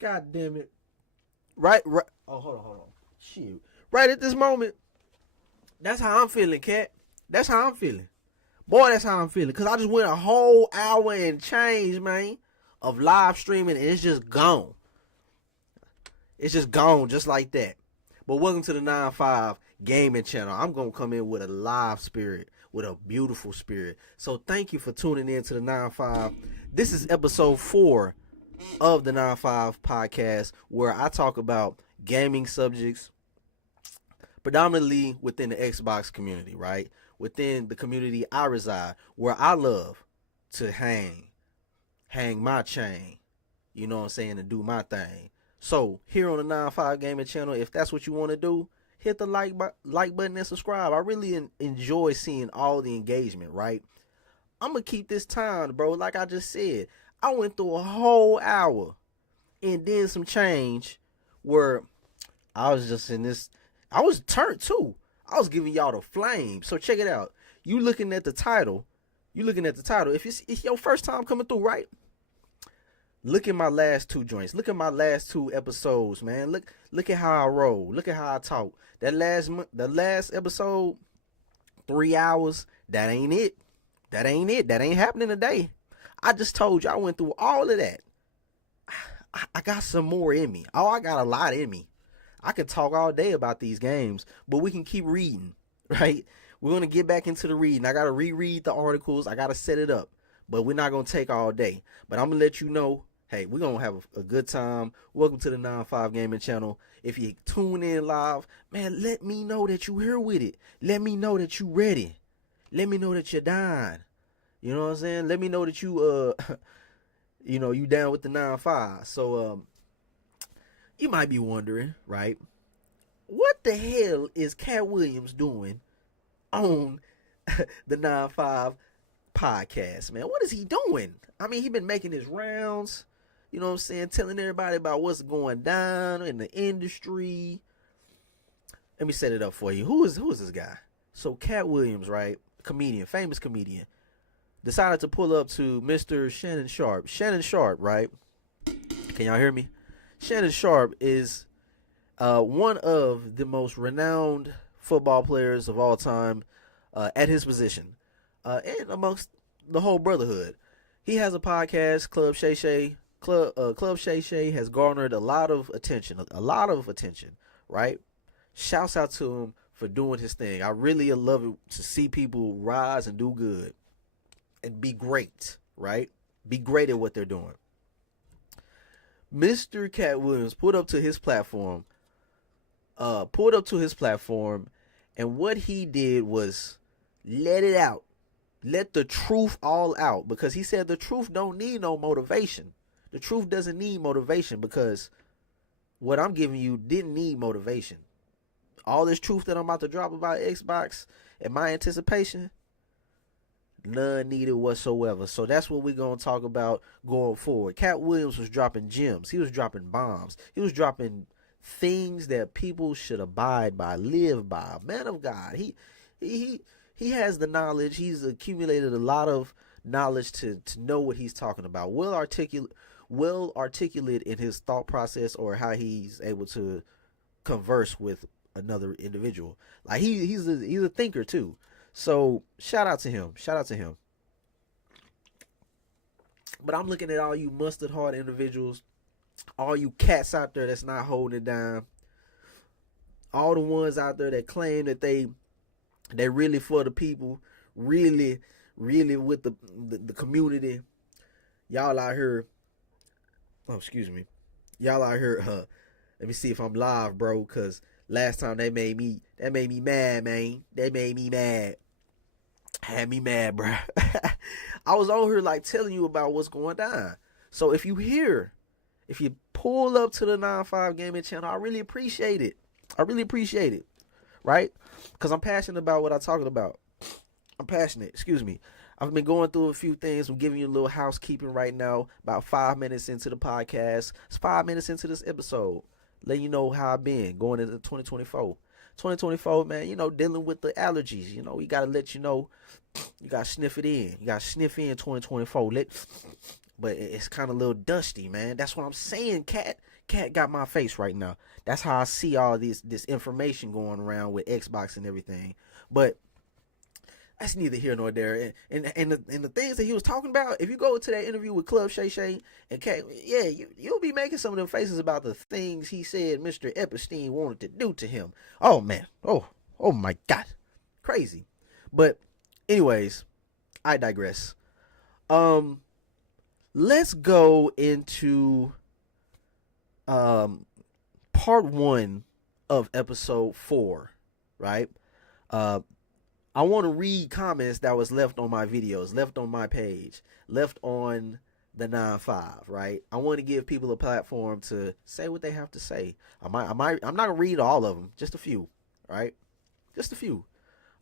God damn it. Right. Oh, hold on. Shit. Right at this moment, that's how I'm feeling, Cat. That's how I'm feeling. Boy, that's how I'm feeling. Because I just went a whole hour and change, man, of live streaming, and it's just gone. It's just gone just like that. But welcome to the 9-5 Gaming Channel. I'm going to come in with a live spirit, with a beautiful spirit. So thank you for tuning in to the 9-5. This is episode 4 of the 9-5 podcast, where I talk about gaming subjects, predominantly within the Xbox community, right? Within the community I reside, where I love to hang my chain, you know what I'm saying, and do my thing. So here on the 9-5 Gaming Channel, if that's what you want to do, hit the like button and subscribe. I really enjoy seeing all the engagement, right? I'm going to keep this time, bro. Like I just said, I went through a whole hour and then some change where I was just in this, I was turned too. I was giving y'all the flame. So check it out. You looking at the title. If it's your first time coming through, right? Look at my last 2 joints. Look at my last 2 episodes, man. Look at how I roll. Look at how I talk. The last episode, 3 hours. That ain't it. That ain't happening today. I just told you I went through all of that. I got some more in me. Oh, I got a lot in me. I could talk all day about these games, but we can keep reading, right? We're going to get back into the reading. I got to reread the articles. I got to set it up, but we're not going to take all day. But I'm going to let you know, hey, we're going to have a good time. Welcome to the 9-5 Gaming Channel. If you tune in live, man, let me know that you here with it. Let me know that you ready. Let me know that you're dying. You know what I'm saying? Let me know that you, you down with the 9-5. So, you might be wondering, right? What the hell is Cat Williams doing on the 9-5 podcast, man? What is he doing? I mean, he been making his rounds, you know what I'm saying, telling everybody about what's going down in the industry. Let me set it up for you. Who is this guy? So Cat Williams, right? Comedian, famous comedian, decided to pull up to Mr. Shannon Sharpe. Shannon Sharpe, right? Can y'all hear me? Shannon Sharpe is one of the most renowned football players of all time at his position and amongst the whole brotherhood. He has a podcast, Club Shay Shay. Club Shay Shay has garnered a lot of attention, right? Shouts out to him for doing his thing. I really love it to see people rise and do good and be great, right? Be great at what they're doing. Mr. Cat Williams pulled up to his platform, and what he did was let it out. Let the truth all out, because he said the truth don't need no motivation. The truth doesn't need motivation, because what I'm giving you didn't need motivation. All this truth that I'm about to drop about Xbox and my anticipation, none needed whatsoever. So that's what we're going to talk about going forward. Cat Williams was dropping gems. He was dropping bombs. He was dropping things that people should abide by, live by. Man of God. He has the knowledge. He's accumulated a lot of knowledge to know what he's talking about. Well articulate in his thought process, or how he's able to converse with another individual. Like he's a thinker too. So shout out to him. But I'm looking at all you mustard heart individuals, all you cats out there that's not holding it down, all the ones out there that claim that they really for the people, really with the community. Y'all out here. Oh, excuse me. Y'all out here. Let me see if I'm live, bro. Cause last time they made me mad, man. They made me mad. Had me mad, bro. I was on here like telling you about what's going down. So if you pull up to the 9-5 Gaming Channel, I really appreciate it. Right? Because I'm passionate about what I'm talking about. I'm passionate. Excuse me. I've been going through a few things. I'm giving you a little housekeeping right now. About 5 minutes into the podcast. It's 5 minutes into this episode. Letting you know how I've been going into 2024. 2024, man, dealing with the allergies. We got to let you know. You got to sniff it in. You got to sniff in 2024. but it's kind of a little dusty, man. That's what I'm saying. Cat got my face right now. That's how I see all this information going around with Xbox and everything. But that's neither here nor there. And the things that he was talking about, if you go to that interview with Club Shay Shay and Cat, yeah, you'll be making some of them faces about the things he said Mr. Epstein wanted to do to him. Oh man. Oh my God. Crazy. But anyways, I digress. Let's go into part 1 of episode 4, right? I want to read comments that was left on my videos, left on my page, left on the 9-5, right? I want to give people a platform to say what they have to say. I'm not gonna read all of them, just a few, right? Just a few.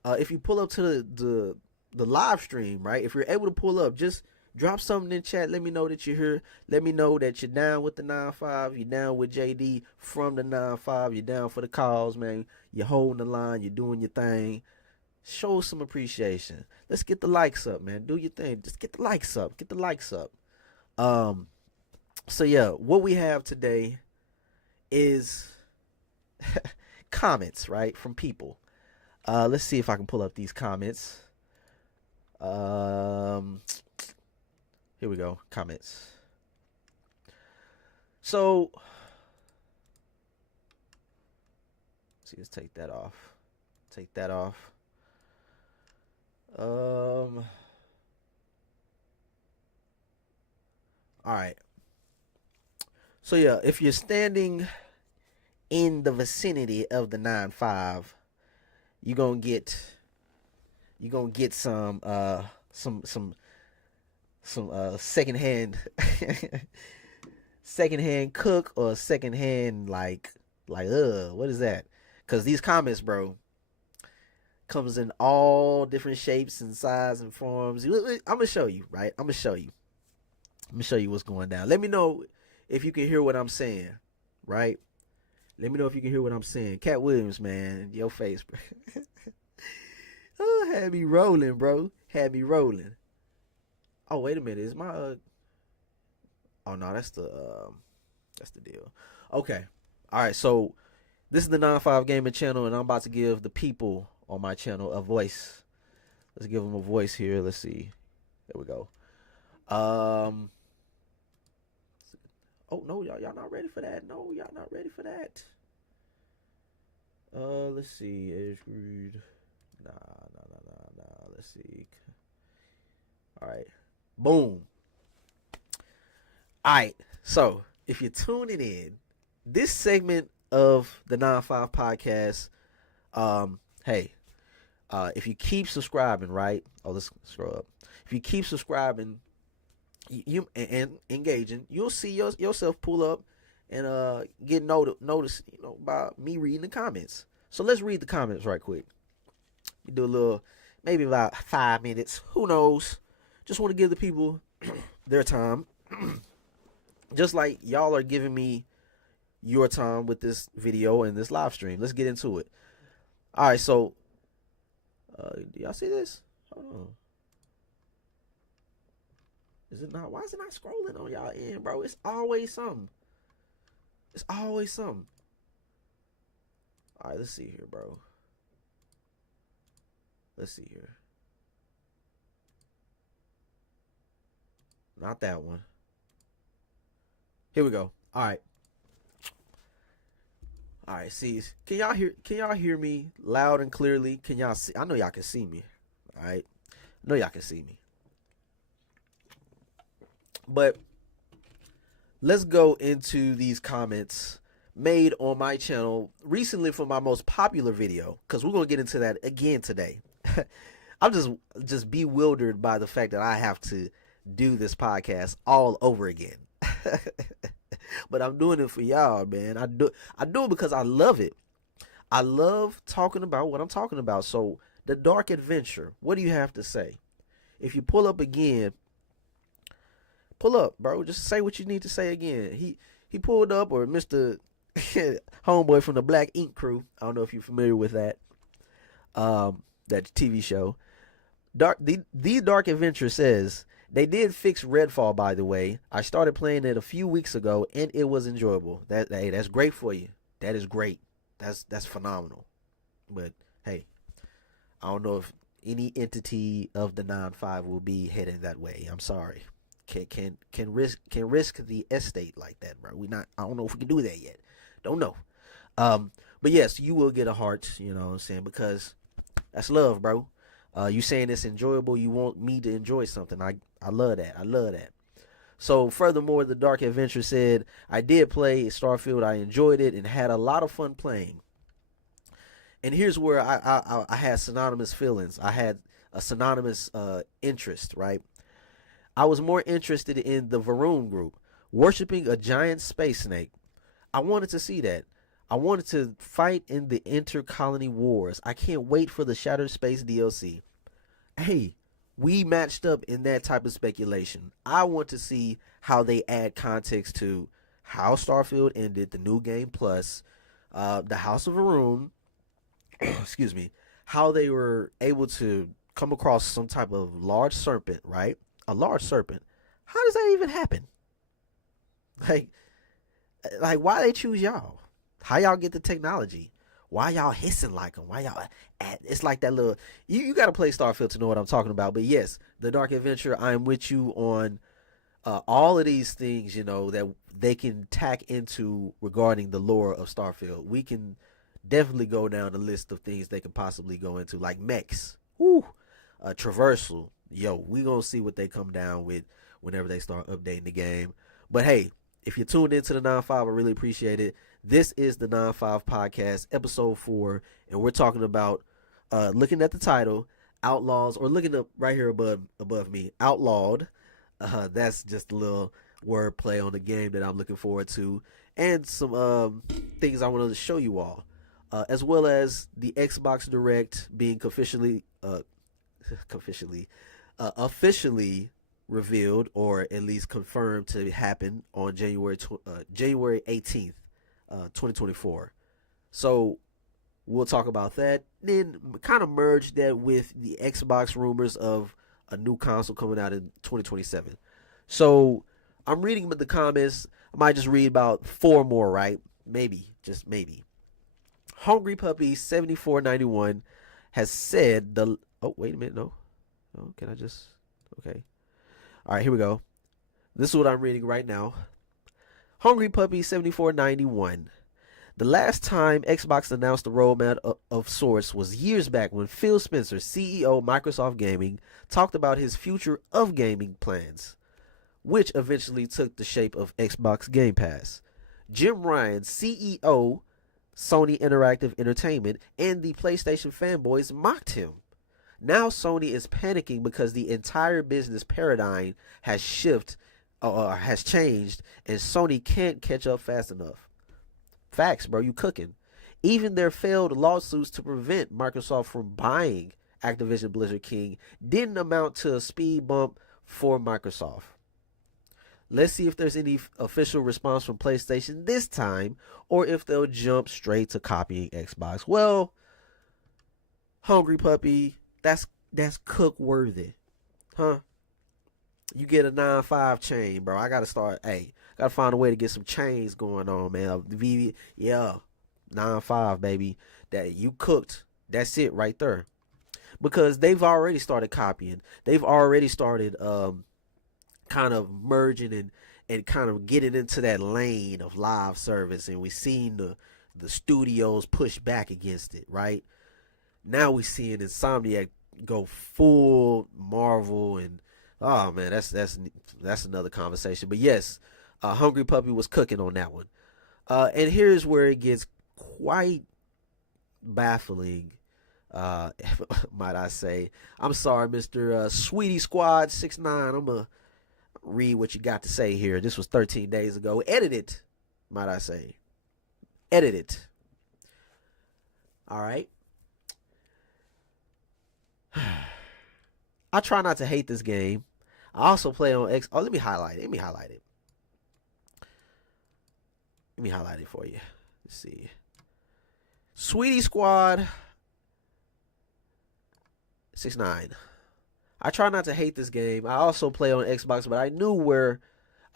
If you pull up to the live stream, right? If you're able to pull up, just drop something in chat. Let me know that you're here. Let me know that you're down with the 9-5. You're down with JD from the 9-5. You're down for the cause, man. You're holding the line. You're doing your thing. Show some appreciation. Let's get the likes up, man. Do your thing. Just get the likes up. Get the likes up. So yeah, what we have today is comments, right, from people. Let's see if I can pull up these comments. Here we go. Comments. So, let's take that off. Take that off. All right. So yeah, if you're standing in the vicinity of the 9-5, you're gonna get some secondhand secondhand cook or secondhand like what is that? Because these comments, bro, comes in all different shapes and sizes and forms. I'm gonna show you, right? I'm gonna show you what's going down. Let me know if you can hear what I'm saying, right? Let me know if you can hear what I'm saying. Cat Williams, man, your face, bro. Oh, had me rolling, bro. Had me rolling. Oh, wait a minute. Is my oh no, that's the deal. Okay. All right, so this is the 9-5 Gaming channel, and I'm about to give the people on my channel a voice. Let's give them a voice here. Let's see. There we go. Oh no, y'all not ready for that. No, y'all not ready for that. Let's see. Edge read. Nah. Let's see. All right. Boom. All right. So if you're tuning in, this segment of the 9-5 podcast, hey, if you keep subscribing, right? Oh, let's scroll up. If you keep subscribing, you and engaging, you'll see yourself pull up and get noticed, by me reading the comments. So let's read the comments right quick. You do a little, maybe about 5 minutes. Who knows? Just want to give the people their time. Just like y'all are giving me your time with this video and this live stream. Let's get into it. All right, so do y'all see this? Hold on. Is it not? Why is it not scrolling on y'all end, bro? It's always something. It's always something. All right, let's see here, bro. Let's see here. Not that one. Here we go. All right. All right, see, can y'all hear me loud and clearly? Can y'all see? I know y'all can see me. All right. I know y'all can see me. But let's go into these comments made on my channel recently for my most popular video, because we're going to get into that again today. I'm just bewildered by the fact that I have to do this podcast all over again. But I'm doing it for y'all, man. I do it because I love it. I love talking about what I'm talking about. So the Dark Adventure, what do you have to say? If you pull up again, pull up, bro. Just say what you need to say again. He pulled up, or Mr. Homeboy from the Black Ink Crew. I don't know if you're familiar with that. That TV show. The Dark Adventure says, They did fix Redfall, by the way. I started playing it a few weeks ago, and it was enjoyable. Hey, that's great for you. That is great. That's phenomenal. But hey, I don't know if any entity of the 9-5 will be heading that way. I'm sorry. Can risk the estate like that, bro. I don't know if we can do that yet. Don't know. But yes, you will get a heart, you know what I'm saying, because that's love, bro. You saying it's enjoyable, you want me to enjoy something. I love that. I love that. So furthermore, the Dark Adventure said, I did play Starfield, I enjoyed it and had a lot of fun playing. And here's where I had synonymous feelings. I had a synonymous interest, right? I was more interested in the Varun group, worshiping a giant space snake. I wanted to see that. I wanted to fight in the inter-colony wars. I can't wait for the Shattered Space DLC. Hey, we matched up in that type of speculation. I want to see how they add context to how Starfield ended, the new game plus, the House of Varun, excuse me, how they were able to come across some type of large serpent, right? A large serpent. How does that even happen? Like why they choose y'all? How y'all get the technology? Why y'all hissing like them? Why y'all? It's like that little. You got to play Starfield to know what I'm talking about. But yes, the Dark Adventure. I'm with you on all of these things. You know that they can tack into regarding the lore of Starfield. We can definitely go down the list of things they could possibly go into, like mechs, traversal. Yo, we gonna see what they come down with whenever they start updating the game. But hey, if you're tuned into the 9-5, I really appreciate it. This is the 9-5 podcast, episode 4, and we're talking about looking at the title, Outlaws, or looking up right here above me, Outlawed. That's just a little wordplay on the game that I'm looking forward to, and some things I wanted to show you all, as well as the Xbox Direct being officially revealed, or at least confirmed to happen on January 18th, 2024. So we'll talk about that. Then kind of merge that with the Xbox rumors of a new console coming out in 2027. So I'm reading the comments. I might just read about 4 more, right? Maybe, just maybe. Hungry Puppy 7491 has said the. Oh, wait a minute. No. Can I just. Okay. All right, here we go. This is what I'm reading right now. Hungry Puppy 7491. The last time Xbox announced a roadmap of sorts was years back when Phil Spencer, CEO Microsoft Gaming, talked about his future of gaming plans, which eventually took the shape of Xbox Game Pass. Jim Ryan, CEO Sony Interactive Entertainment, and the PlayStation fanboys mocked him. Now Sony is panicking because the entire business paradigm has changed, and Sony can't catch up fast enough. Facts, bro, you cooking. Even their failed lawsuits to prevent Microsoft from buying Activision Blizzard King didn't amount to a speed bump for Microsoft. Let's see if there's any official response from PlayStation this time, or if they'll jump straight to copying Xbox. Well, Hungry Puppy, that's cook worthy, huh? You get a 9-5 chain, bro. I gotta find a way to get some chains going on, man. Yeah, 9-5, baby. That you cooked. That's it right there. Because they've already started copying. They've already started kind of merging and kind of getting into that lane of live service, and we've seen the studios push back against it, right? Now we're seeing Insomniac go full Marvel, and oh man, that's another conversation. But yes, Hungry Puppy was cooking on that one. And here's where it gets quite baffling, might I say. I'm sorry, Mr. Sweetie Squad 69. I'm gonna read what you got to say here. This was 13 days ago. Edit it, might I say. Edit it. All right. I try not to hate this game. I also play on X. Oh, let me highlight it. Let me highlight it for you. Let's see. Sweetie Squad 69. I try not to hate this game. I also play on Xbox, but I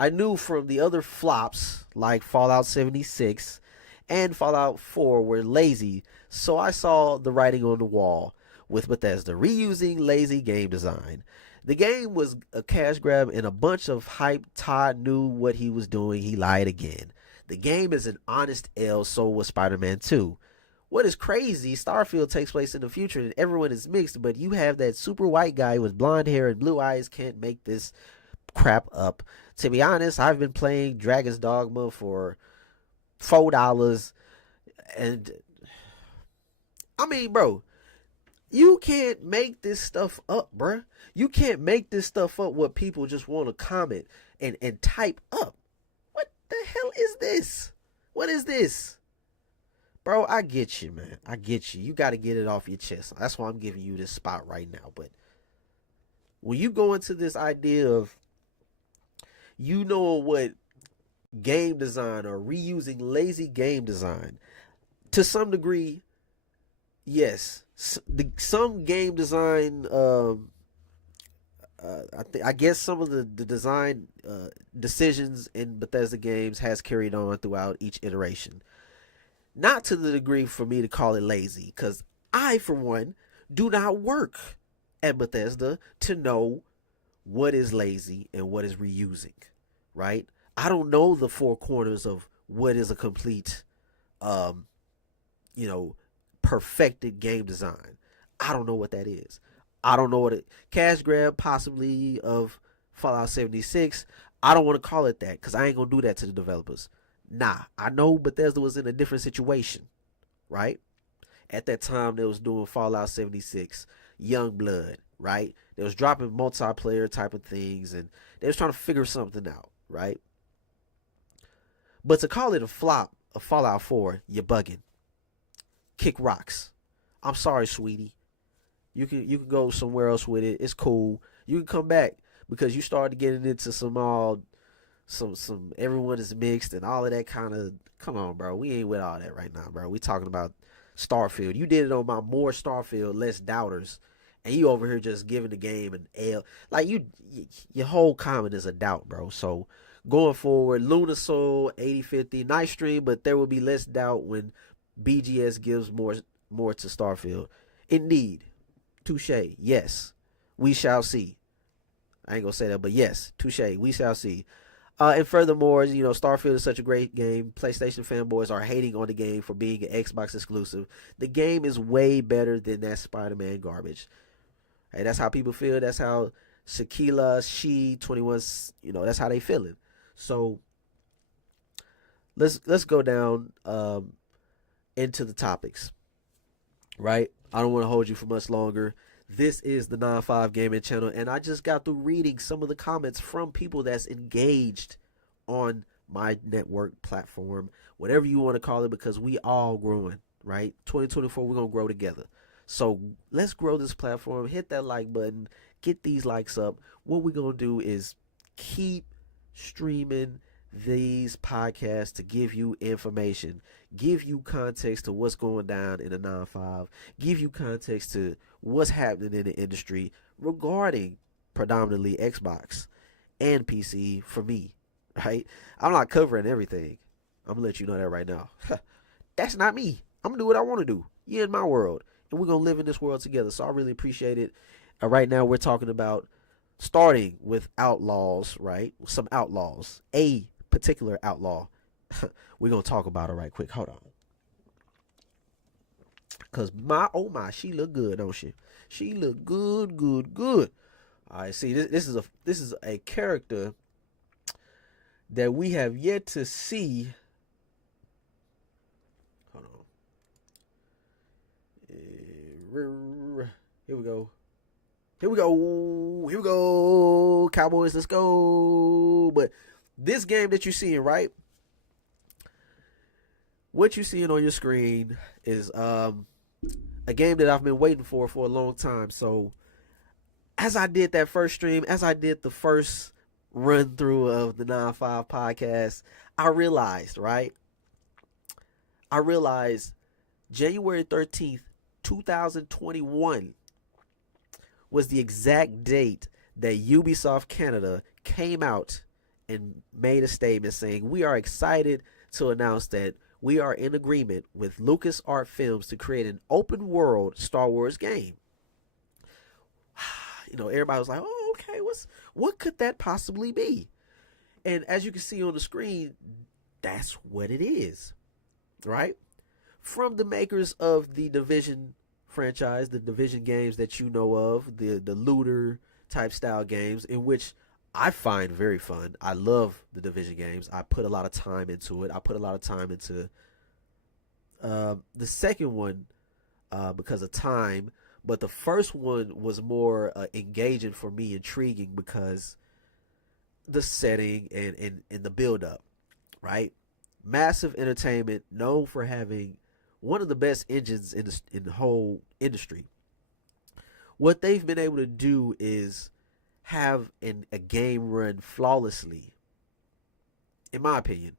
knew from the other flops like Fallout 76 and Fallout 4 were lazy, so I saw the writing on the wall with Bethesda reusing lazy game design. The game was a cash grab and a bunch of hype. Todd knew what he was doing. He lied again. The game is an honest L, so was Spider-Man 2. What is crazy, Starfield takes place in the future and everyone is mixed, but you have that super white guy with blonde hair and blue eyes can't make this crap up. To be honest, I've been playing Dragon's Dogma for $4 and I mean, bro, you can't make this stuff up, bruh. You can't make this stuff up what people just want to comment and type up. What the hell is this? What is this? Bro, I get you, man. I get you. You got to get it off your chest. That's why I'm giving you this spot right now. But when you go into this idea of, you know what game design or reusing lazy game design, to some degree, yes. Some game design, I guess some of the design decisions in Bethesda games has carried on throughout each iteration. Not to the degree for me to call it lazy, because I, for one, do not work at Bethesda to know what is lazy and what is reusing, right? I don't know the four corners of what is a complete, perfected game design. I don't know what that is. I don't know what it, cash grab possibly of Fallout 76. I don't want to call it that because I ain't going to do that to the developers. Nah, I know Bethesda was in a different situation, right? At that time, they was doing Fallout 76, Youngblood, right? They was dropping multiplayer type of things, and they was trying to figure something out, right? But to call it a flop of Fallout 4, you're bugging. Kick rocks. I'm sorry, sweetie. You can go somewhere else with it. It's cool. You can come back because you started getting into some everyone is mixed and all of that kind of. Come on, bro. We ain't with all that right now, bro. We talking about Starfield. You did it on my more Starfield, less doubters, and you over here just giving the game an L. Like your whole comment is a doubt, bro. So going forward, Lunasoul 8050 nice stream, but there will be less doubt when BGS gives more to Starfield. Indeed, touche. Yes, we shall see. I ain't gonna say that, but yes, touche. We shall see. And furthermore, Starfield is such a great game. PlayStation fanboys are hating on the game for being an Xbox exclusive. The game is way better than that Spider-Man garbage. Hey, that's how people feel. That's how Shaquilla, 21, that's how they feeling. So let's go down into the topics. Right? I don't want to hold you for much longer. This is the 9-5 Gaming Channel, and I just got through reading some of the comments from people that's engaged on my network platform, whatever you want to call it, because we all growing, right? 2024, we're going to grow together. So let's grow this platform. Hit that like button. Get these likes up. What we're going to do is keep streaming these podcasts to give you information, give you context to what's going down in the 9-5, give you context to what's happening in the industry regarding predominantly Xbox and PC for me, right? I'm not covering everything. I'm going to let you know that right now. That's not me. I'm going to do what I want to do. You're in my world, and we're going to live in this world together, so I really appreciate it. Right now, we're talking about starting with Outlaws, right? Some Outlaws. A particular outlaw. We're going to talk about her right quick. Hold on. Because she look good, don't she? She look good. All right, see, this is a character that we have yet to see. Hold on. Here we go. Cowboys, let's go. But this game that you're seeing, right? What you're seeing on your screen is a game that I've been waiting for a long time. So as I did that first stream, as I did the first run through of the 9-5 podcast, I realized January 13th, 2021 was the exact date that Ubisoft Canada came out and made a statement saying, we are excited to announce that we are in agreement with LucasArts Films to create an open world Star Wars game. Everybody was like, oh, okay, what could that possibly be? And as you can see on the screen, that's what it is, right? From the makers of the Division franchise, the Division games that you know of, the looter type style games, in which I find very fun. I love the Division games. I put a lot of time into it. I put a lot of time into the second one because of time, but the first one was more engaging for me, intriguing because the setting and the build up, right? Massive entertainment, known for having one of the best engines in the whole industry. What they've been able to do is have a game run flawlessly, in my opinion,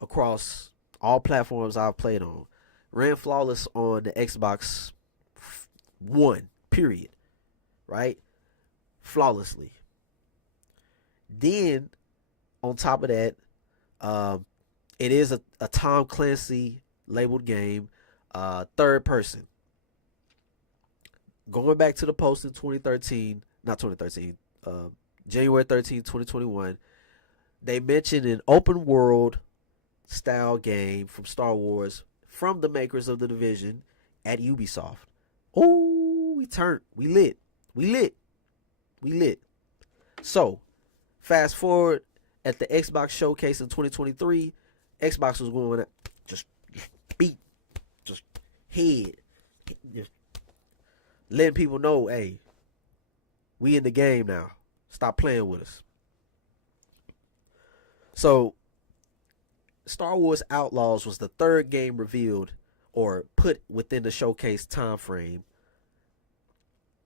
across all platforms I've played on. Ran flawless on the Xbox One, period, right? Flawlessly. Then, on top of that, it is a Tom Clancy labeled game, third person. Going back to the post in 2013, not 2013, January 13, 2021, they mentioned an open world style game from Star Wars from the makers of the Division at Ubisoft. Oh, we lit. So, fast forward at the Xbox showcase in 2023, Xbox was going just head, just letting people know, hey, we in the game now. Stop playing with us. So, Star Wars Outlaws was the third game revealed or put within the showcase time frame,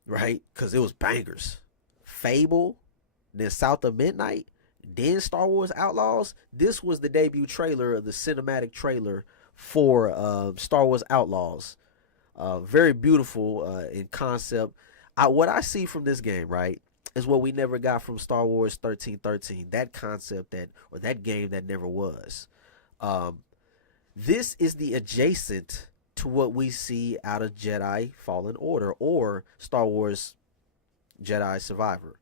right? Because it was bangers. Fable, then South of Midnight, then Star Wars Outlaws. This was the debut trailer of the cinematic trailer for Star Wars Outlaws. Very beautiful in concept. What I see from this game, right, is what we never got from Star Wars 1313. That concept or that game that never was. This is the adjacent to what we see out of Jedi Fallen Order or Star Wars Jedi Survivor.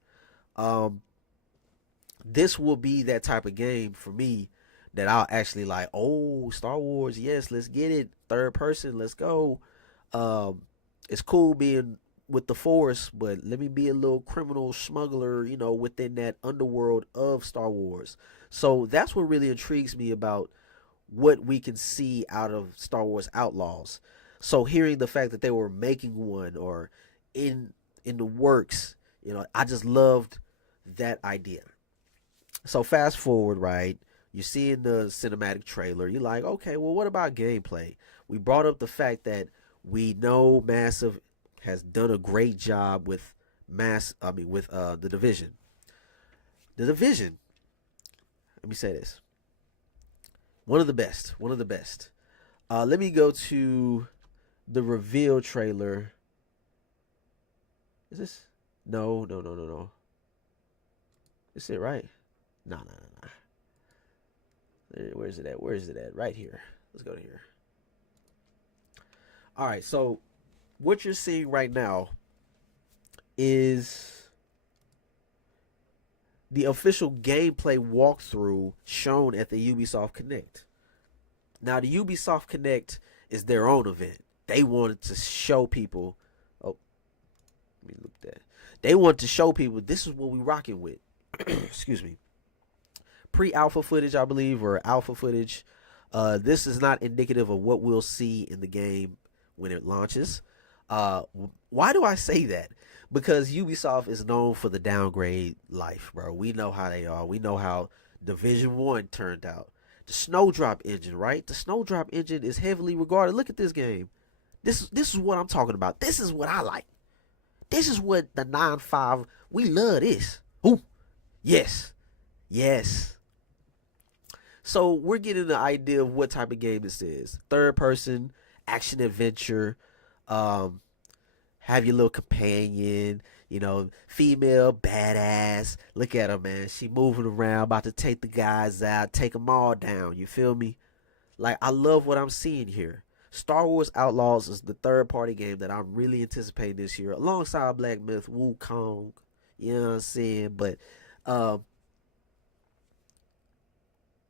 This will be that type of game for me that I'll actually like, oh, Star Wars, yes, let's get it. Third person, let's go. It's cool being with the Force, but let me be a little criminal smuggler, within that underworld of Star Wars. So that's what really intrigues me about what we can see out of Star Wars Outlaws. So hearing the fact that they were making one or in the works, I just loved that idea. So fast forward, right? You're seeing the cinematic trailer. You're like, okay, well, what about gameplay? We brought up the fact that we know Massive has done a great job with the Division. The Division. Let me say this. One of the best. Let me go to the reveal trailer. Is this? No. Is it right? No. Where is it at? Right here. Let's go to here. All right, so what you're seeing right now is the official gameplay walkthrough shown at the Ubisoft Connect. Now, the Ubisoft Connect is their own event. They wanted to show people. Oh, let me look at that. They want to show people this is what we rocking with. Excuse me. Pre-alpha footage, I believe, or alpha footage. This is not indicative of what we'll see in the game when it launches. Why do I say that? Because Ubisoft is known for the downgrade life, bro. We know how they are. We know how Division 1 turned out. The Snowdrop engine, right? The Snowdrop engine is heavily regarded. Look at this game. This is what I'm talking about. This is what I like. This is what the 9.5, we love this. Ooh, yes. So we're getting the idea of what type of game this is. Third person, action adventure, have your little companion. Female badass. Look at her, man. She moving around, about to take the guys out, take them all down. You feel me? Like, I love what I'm seeing here. Star Wars Outlaws is the third-party game that I'm really anticipating this year, alongside Black Myth, Wukong. You know what I'm saying? But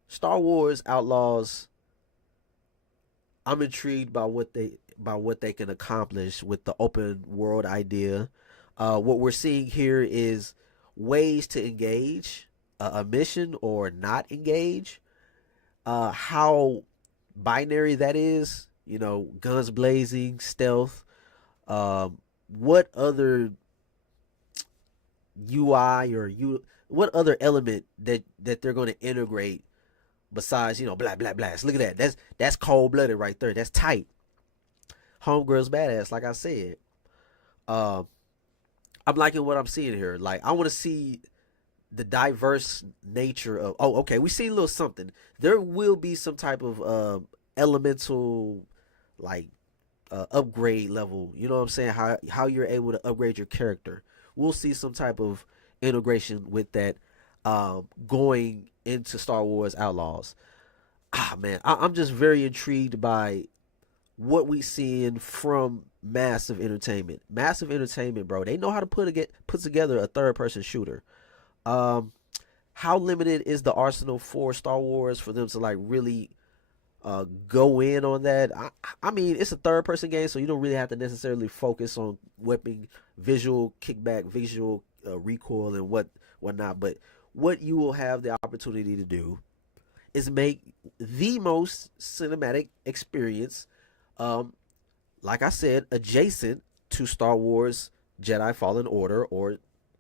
Star Wars Outlaws, I'm intrigued by what they can accomplish with the open world idea. What we're seeing here is ways to engage a mission or not engage. How binary that is, guns blazing, stealth. What other UI what other element that they're going to integrate besides, blah blah blah. Look at that. That's cold blooded right there. That's tight. Homegirl's badass, like I said. I'm liking what I'm seeing here. Like, I want to see the diverse nature of. Oh, okay, we see a little something. There will be some type of elemental, like, upgrade level. You know what I'm saying? How you're able to upgrade your character. We'll see some type of integration with that going into Star Wars Outlaws. Man, I'm just very intrigued by what we seeing from Massive Entertainment. Massive Entertainment, bro. They know how to put together a third-person shooter. How limited is the arsenal for Star Wars for them to, like, really go in on that? I mean, it's a third-person game, so you don't really have to necessarily focus on weapon, visual kickback, visual recoil, and whatnot. But what you will have the opportunity to do is make the most cinematic experience, like I said, adjacent to Star Wars Jedi Fallen Order or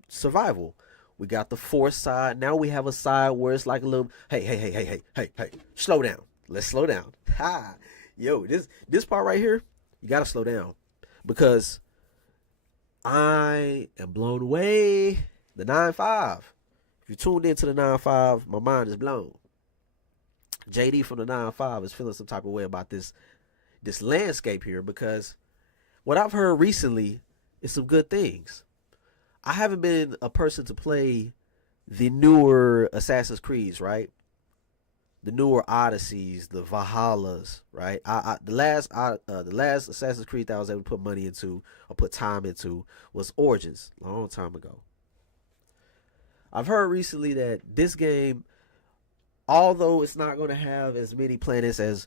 Survival. We got the Force side. Now we have a side where it's like a little, hey, slow down. Let's slow down. Ha! Yo, this part right here, you gotta slow down. Because I am blown away. The 9.5. If you tuned into the 9.5, my mind is blown. JD from the 9.5 is feeling some type of way about this landscape here, because what I've heard recently is some good things. I haven't been a person to play the newer Assassin's Creeds, right? The newer Odysseys, the Valhallas, right? The last Assassin's Creed that I was able to put money into or put time into was Origins, a long time ago. I've heard recently that this game, although it's not going to have as many planets as,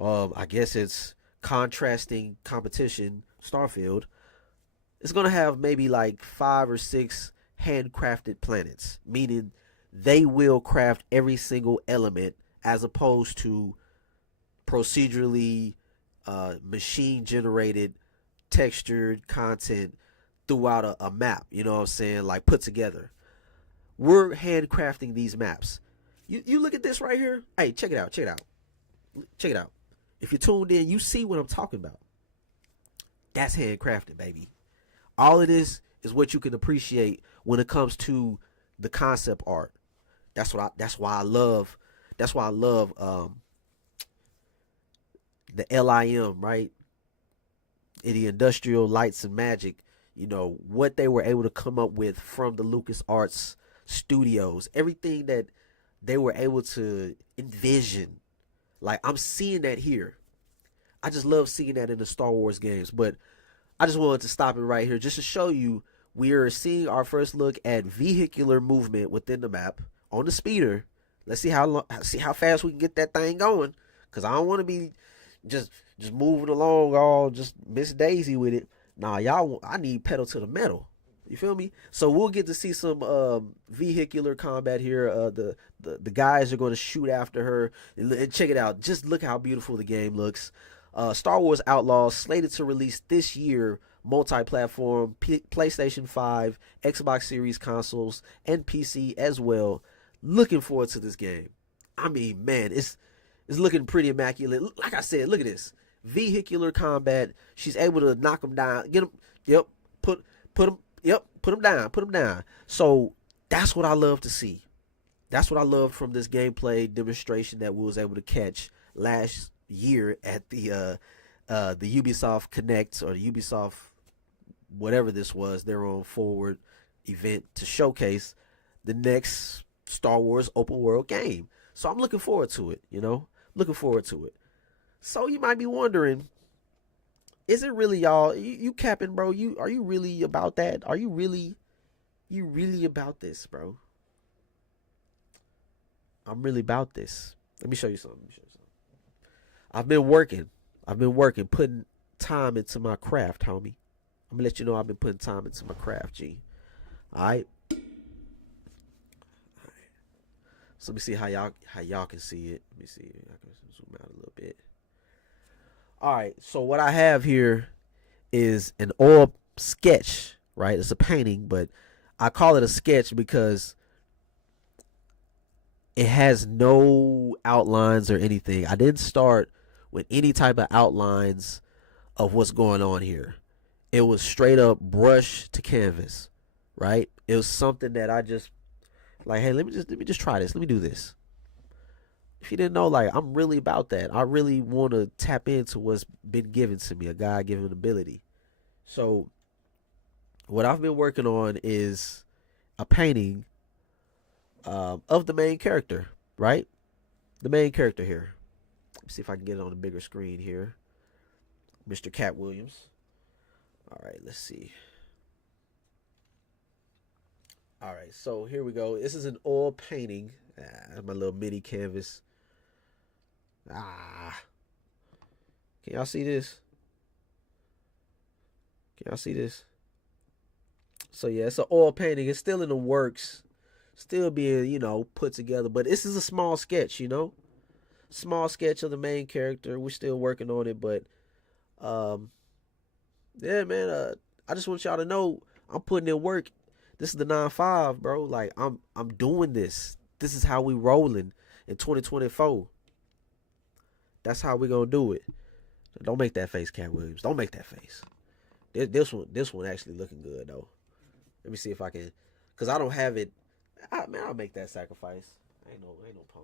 I guess it's contrasting competition, Starfield, it's going to have maybe like 5 or 6 handcrafted planets, meaning they will craft every single element as opposed to procedurally machine generated textured content throughout a map, you know what I'm saying, like put together. We're handcrafting these maps. You look at this right here. Hey, check it out. If you're tuned in, you see what I'm talking about. That's handcrafted, baby. All of this is what you can appreciate when it comes to the concept art. That's why I love the LIM, right? In the Industrial Lights and Magic, what they were able to come up with from the LucasArts studios, everything that they were able to envision. Like, I'm seeing that here. I just love seeing that in the Star Wars games. But I just wanted to stop it right here just to show you we are seeing our first look at vehicular movement within the map on the speeder. Let's see how fast we can get that thing going, because I don't want to be just moving along all just Miss Daisy with it. Nah, I need pedal to the metal. You feel me? So we'll get to see some vehicular combat here. The guys are going to shoot after her. And check it out. Just look how beautiful the game looks. Star Wars Outlaws slated to release this year, multi-platform, PlayStation 5, Xbox Series consoles, and PC as well. Looking forward to this game. I mean, man, it's looking pretty immaculate. Like I said, look at this. Vehicular combat. She's able to knock them down. Get them. Yep. Put them. Yep. Put them down. So that's what I love to see. That's what I love from this gameplay demonstration that we was able to catch last year at the Ubisoft Connect, or the Ubisoft whatever this was, their own forward event to showcase the next Star Wars open world game. So I'm looking forward to it, looking forward to it. So you might be wondering, is it really y'all? You capping, bro? Are you really about that? Are you really about this, bro? I'm really about this. Let me show you something. I've been working, putting time into my craft, homie. I'm gonna let you know I've been putting time into my craft, G. All right. So let me see how y'all can see it. Let me see. I can zoom out a little bit. All right. So what I have here is an oil sketch, right? It's a painting, but I call it a sketch because it has no outlines or anything. I didn't start with any type of outlines of what's going on here. It was straight up brush to canvas, right? It was something that I just like, hey, let me just try this. Let me do this. If you didn't know, like, I'm really about that. I really want to tap into what's been given to me, a God-given ability. So what I've been working on is a painting of the main character, right? The main character here. Let me see if I can get it on the bigger screen here. Mr. Cat Williams. All right, let's see. All right, so here we go. This is an oil painting. My little mini canvas. Can y'all see this? Can y'all see this? So yeah, it's an oil painting. It's still in the works. Still being, put together. But this is a small sketch, Small sketch of the main character. We're still working on it, but yeah, man, I just want y'all to know I'm putting in work. This is the 9-5, bro. Like, I'm doing this. This is how we rolling in 2024. That's how we gonna do it. Don't make that face, Cat Williams. Don't make that face. This one actually looking good though. Let me see if I can, cause I don't have it. I'll make that sacrifice. Ain't no pun.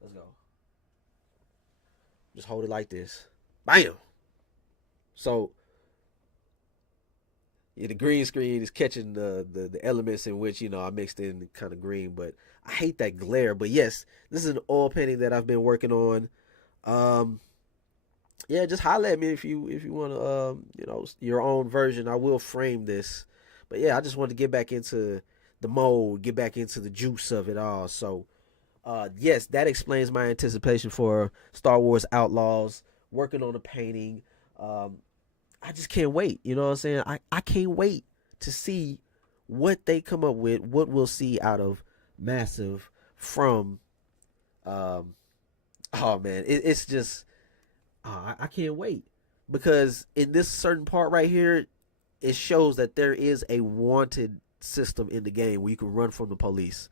Let's go. Just hold it like this. Bam. So yeah, the green screen is catching the elements in which I mixed in kind of green, but I hate that glare. But yes, this is an oil painting that I've been working on. Yeah, just holler at me if you want to your own version. I will frame this, but yeah, I just want to get back into the mode, get back into the juice of it all. So yes, that explains my anticipation for Star Wars Outlaws. Working on a painting. I just can't wait. You know what I'm saying? I can't wait to see what they come up with, what we'll see out of Massive from oh man, it's just I can't wait, because in this certain part right here, it shows that there is a wanted system in the game where you can run from the police.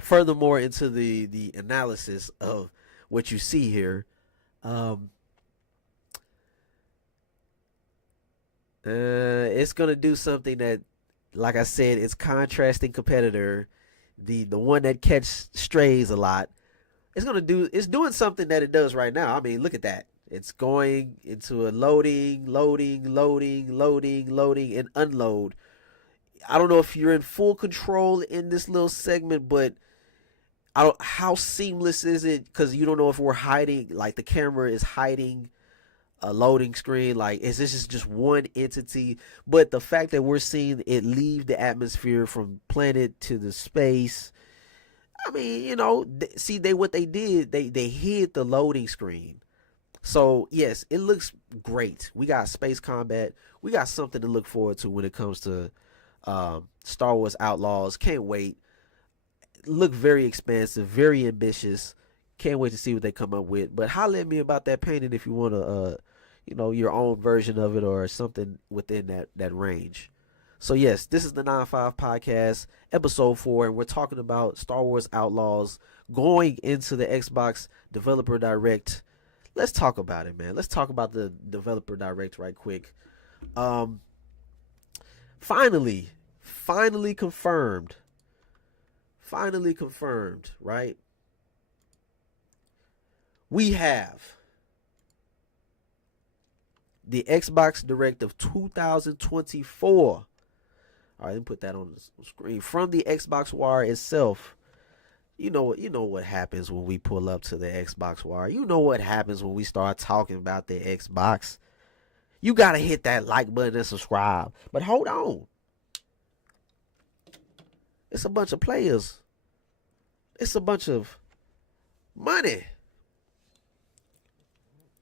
Furthermore, into the analysis of what you see here, it's gonna do something that, like I said, it's contrasting competitor, the one that catch strays a lot. It's doing something that it does right now. I mean, look at that. It's going into a loading, and unload. I don't know if you're in full control in this little segment, but how seamless is it? Because you don't know if we're hiding, like the camera is hiding a loading screen. Like, is this just one entity? But the fact that we're seeing it leave the atmosphere from planet to the space, I mean, what they did, they hid the loading screen. So yes, it looks great. We got space combat. We got something to look forward to when it comes to Star Wars Outlaws. Can't wait. Look very expansive, very ambitious. Can't wait to see what they come up with. But holler at me about that painting if you want to, your own version of it or something within that range. So yes, this is the 9-5 podcast, episode 4, and we're talking about Star Wars Outlaws going into the Xbox Developer Direct. Let's talk about it, man. Let's talk about the Developer Direct right quick. Finally confirmed. Finally confirmed, right? We have The Xbox Direct of 2024. All right, let me put that on the screen. From the Xbox Wire itself. You know what happens when we pull up to the Xbox Wire. You know what happens when we start talking about the Xbox. You got to hit that like button and subscribe. But hold on. It's a bunch of players. It's a bunch of money.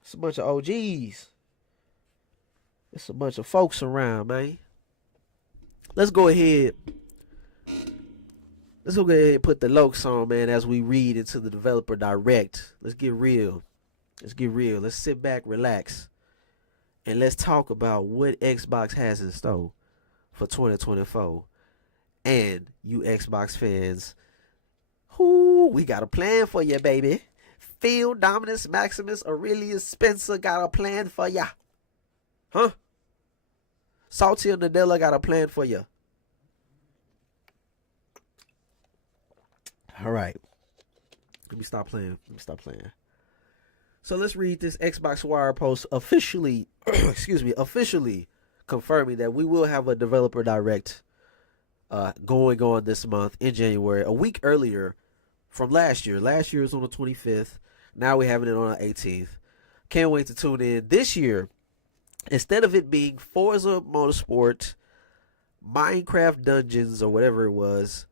It's a bunch of OGs. It's a bunch of folks around, man. Let's go ahead and put the lokes on, man, as we read into the developer direct. Let's get real. Let's sit back, relax, and let's talk about what Xbox has in store for 2024. And you Xbox fans, we got a plan for you, baby. Phil, Dominus, Maximus, Aurelius, Spencer got a plan for ya. Huh? Salty and Nadella got a plan for you. All right. Let me stop playing. So let's read this Xbox Wire post officially, officially confirming that we will have a developer direct going on this month in January, a week earlier from last year. Last year was on the 25th. Now we're having it on the 18th. Can't wait to tune in. This year, instead of it being Forza Motorsport, Minecraft Dungeons, or whatever it was,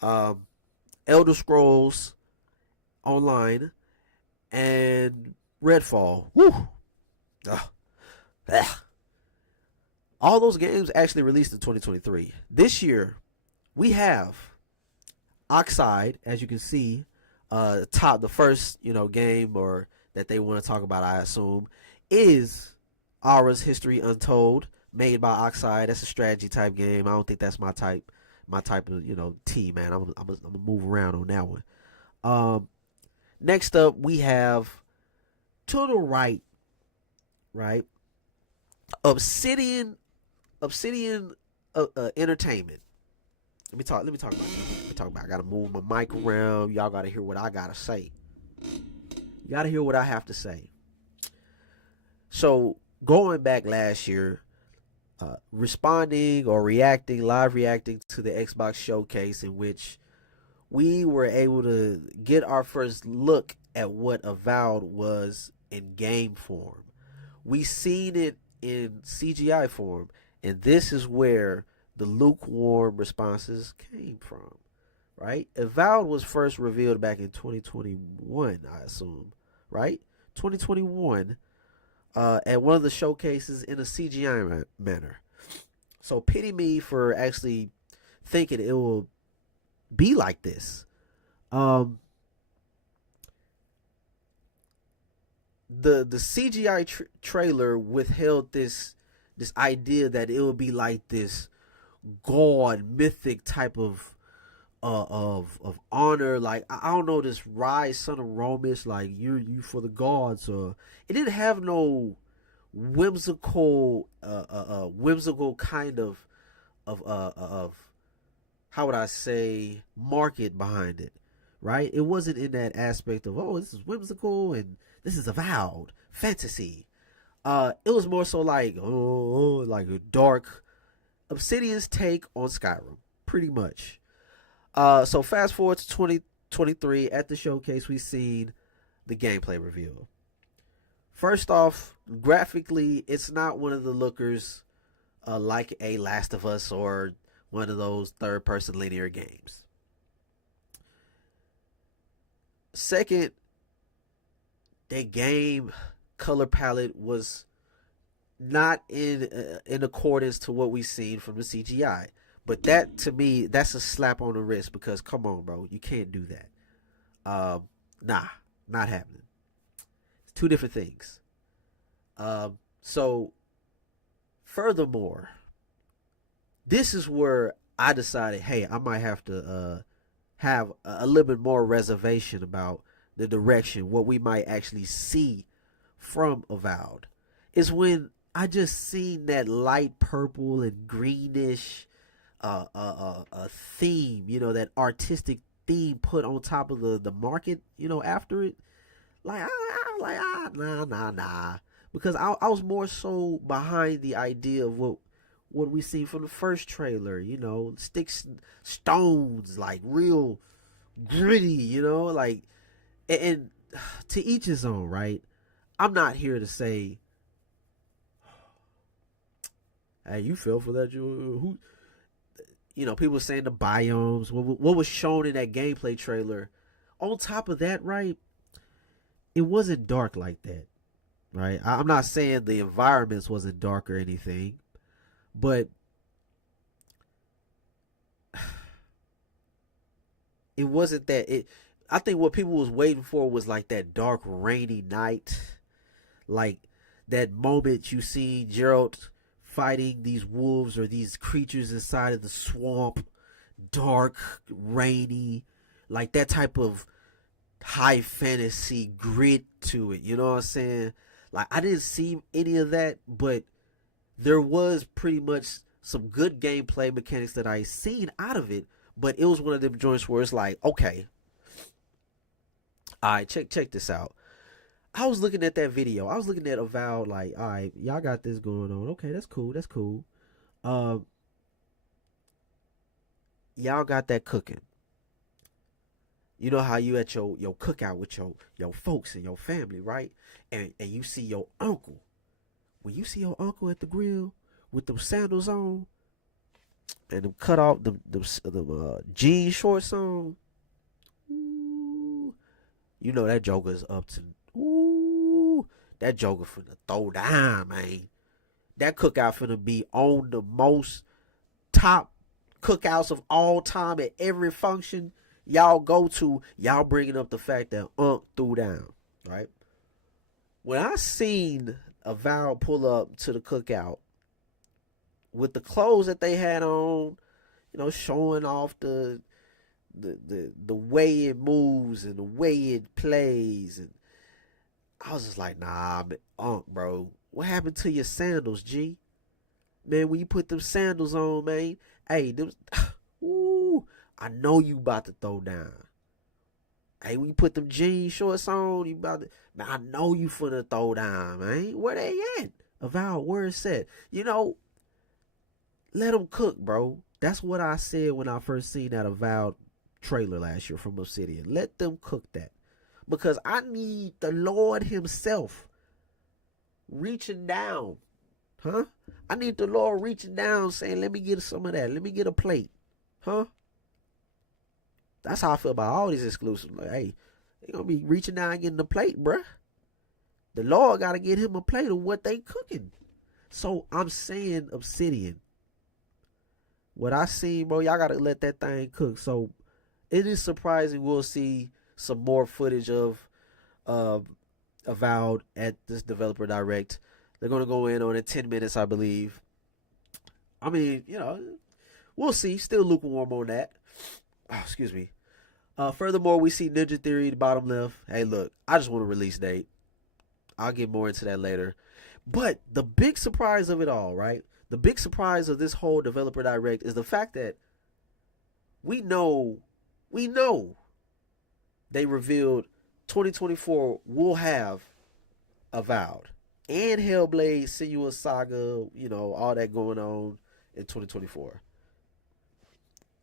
Elder Scrolls Online, and Redfall. Woo! All those games actually released in 2023. This year, we have Oxide, as you can see, the first game or that they want to talk about, I assume, is Aura's History Untold, made by Oxide. That's a strategy type game. I don't think that's my type of team, man. I'm gonna move around on that one. Next up, we have to the right, Obsidian Entertainment. Let me talk about that. I gotta move my mic around. Y'all gotta hear what I gotta say. You gotta hear what I have to say. So going back last year, live reacting to the Xbox showcase, in which we were able to get our first look at what Avowed was in game form. We seen it in CGI form, and this is where the lukewarm responses came from, right? Avowed was first revealed back in 2021, I assume, right? 2021, at one of the showcases in a CGI manner. So pity me for actually thinking it will be like this. The CGI trailer withheld this idea that it would be like this god mythic type of honor, like I don't know, this rise son of Romus, like you for the gods. Or it didn't have no whimsical kind of how would I say, market behind it, right? It wasn't in that aspect of, oh, this is whimsical and this is Avowed fantasy. It was more so like, like a dark Obsidian's take on Skyrim, pretty much. So fast forward to 2023, at the showcase, we seen the gameplay reveal. First off, graphically, it's not one of the lookers like a Last of Us or one of those third-person linear games. Second, the game color palette was not in accordance to what we've seen from the CGI. But that, to me, that's a slap on the wrist, because come on, bro, you can't do that. Not happening. It's two different things. So, furthermore, this is where I decided, hey, I might have to have a little bit more reservation about the direction, what we might actually see from Avowed. Is when I just seen that light purple and greenish a theme, that artistic theme put on top of the market, after it. Nah. because I was more so behind the idea of what we see from the first trailer. You know, sticks, stones, like real gritty. You know, like and to each his own, right? I'm not here to say, hey, you fell for that. Who? You know, people saying the biomes. What was shown in that gameplay trailer. On top of that, right? It wasn't dark like that, right? I'm not saying the environments wasn't dark or anything, but it wasn't that. I think what people was waiting for was like that dark, rainy night, like that moment you see Gerald fighting these wolves or these creatures inside of the swamp, dark, rainy, like that type of high fantasy grit to it. You know what I'm saying? Like I didn't see any of that, but there was pretty much some good gameplay mechanics that I seen out of it. But it was one of them joints where it's like, okay, all right, check this out. I was looking at that video. I was looking at Avowed, like, all right, y'all got this going on. Okay, that's cool. That's cool. Y'all got that cooking. You know how you at your cookout with your folks and your family, right? And you see your uncle. When you see your uncle at the grill with them sandals on and them cut off the jean shorts on, ooh, you know that Joker's up to, ooh, that Joker finna throw down, man. That cookout finna be on the most top cookouts of all time at every function y'all go to. Y'all bringing up the fact that Unc threw down, right? When I seen Avowed pull up to the cookout with the clothes that they had on, you know, showing off the way it moves and the way it plays, and I was just like, nah, man, Unc, bro, what happened to your sandals, G? Man, when you put them sandals on, man, hey, them, ooh, I know you about to throw down. Hey, when you put them jean shorts on, you about to, man, I know you finna throw down, man. Where they at? Avowed, where it's at? You know, let them cook, bro. That's what I said when I first seen that Avowed trailer last year from Obsidian. Let them cook that. Because I need the Lord himself reaching down. Huh? I need the Lord reaching down saying, let me get some of that. Let me get a plate. Huh? That's how I feel about all these exclusives. Like, hey, they gonna be reaching down and getting a plate, bruh. The Lord gotta get him a plate of what they cooking. So I'm saying Obsidian. What I seen, bro, y'all gotta let that thing cook. So it is surprising we'll see some more footage of Avowed at this developer direct. They're gonna go in on it 10 minutes, I believe. I mean, you know, we'll see. Still lukewarm on that. Oh, excuse me. Furthermore, we see Ninja Theory, the bottom left. Hey, look, I just want a release date. I'll get more into that later. But the big surprise of it all, right? The big surprise of this whole developer direct is the fact that we know they revealed 2024 will have Avowed and Hellblade, Senua's Saga, you know, all that going on in 2024.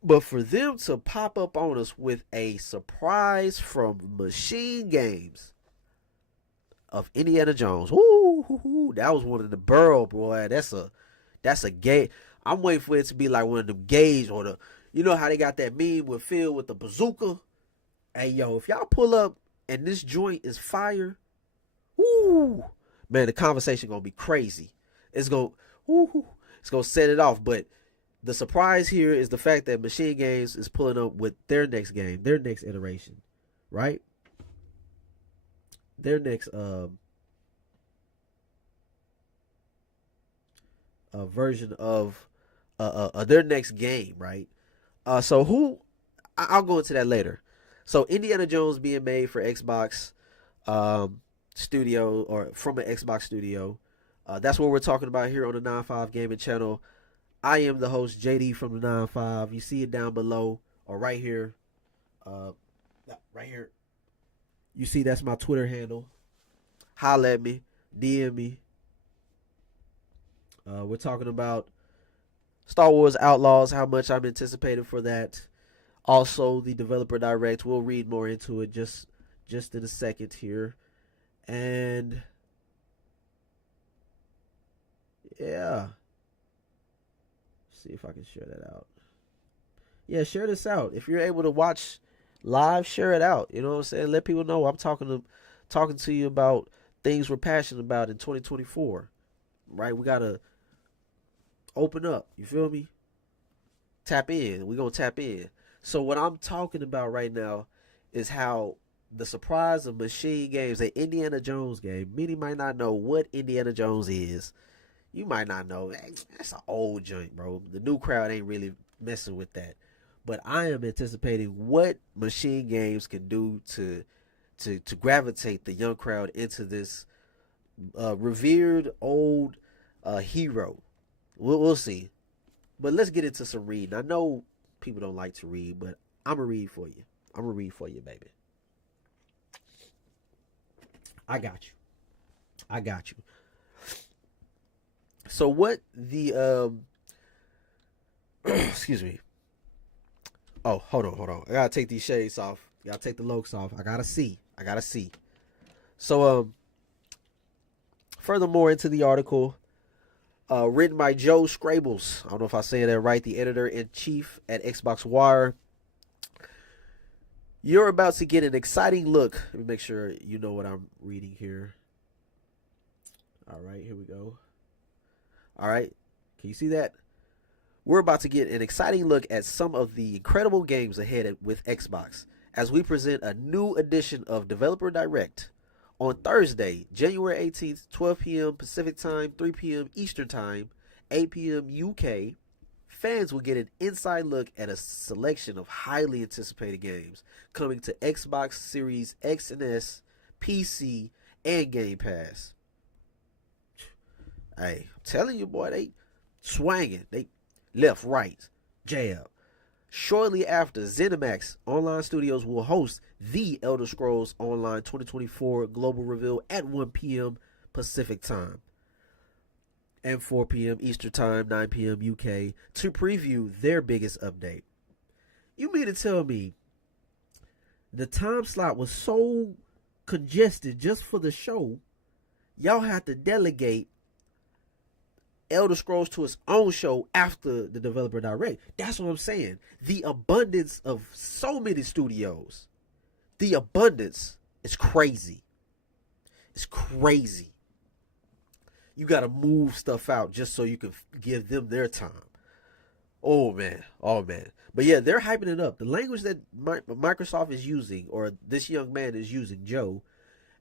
But for them to pop up on us with a surprise from Machine Games of Indiana Jones, ooh, that was one of the Burrow, boy. That's a gay. I'm waiting for it to be like one of them gays or the, you know how they got that meme with Phil with the bazooka. Hey yo, if y'all pull up and this joint is fire, ooh, man, the conversation gonna be crazy. It's gonna set it off, but. The surprise here is the fact that Machine Games is pulling up with their next game, their next iteration, right? Their next version of their next game, right? I'll go into that later. So Indiana Jones being made for Xbox studio or from an Xbox studio. That's what we're talking about here on the 9-5 Gaming channel. I am the host, JD from the 9-5. You see it down below or right here. Right here. You see that's my Twitter handle. Holla at me. DM me. We're talking about Star Wars Outlaws, how much I'm anticipating for that. Also, the developer direct. We'll read more into it just in a second here. And yeah, see if I can share that out. Yeah, share this out. If you're able to watch live, share it out. You know what I'm saying? Let people know I'm talking to you about things we're passionate about in 2024. Right? We gotta open up. You feel me? Tap in. We're gonna tap in. So what I'm talking about right now is how the surprise of Machine Games, the Indiana Jones game. Many might not know what Indiana Jones is. You might not know. That's an old joint, bro. The new crowd ain't really messing with that. But I am anticipating what Machine Games can do to gravitate the young crowd into this revered old hero. We'll see. But let's get into some reading. I know people don't like to read, but I'm going to read for you. I'm going to read for you, baby. I got you. So what the excuse me. Oh, hold on. I gotta take these shades off. Gotta take the lokes off. I gotta see. So furthermore into the article, written by Joe Scrables. I don't know if I say that right, the editor-in-chief at Xbox Wire. You're about to get an exciting look. Let me make sure you know what I'm reading here. All right, here we go. All right, can you see that? We're about to get an exciting look at some of the incredible games ahead with Xbox as we present a new edition of Developer Direct. On Thursday, January 18th, 12 p.m. Pacific Time, 3 p.m. Eastern Time, 8 p.m. UK, fans will get an inside look at a selection of highly anticipated games coming to Xbox Series X and S, PC, and Game Pass. Hey, I'm telling you, boy, they swanging. They left, right, jab. Shortly after, ZeniMax Online Studios will host the Elder Scrolls Online 2024 global reveal at 1 p.m. Pacific Time and 4 p.m. Eastern Time, 9 p.m. UK to preview their biggest update. You mean to tell me the time slot was so congested just for the show, y'all have to delegate Elder Scrolls to its own show after the Developer Direct? That's what I'm saying. The abundance of so many studios. The abundance is crazy. It's crazy. You got to move stuff out just so you can give them their time. Oh, man. But yeah, they're hyping it up. The language that Microsoft is using, or this young man is using, Joe,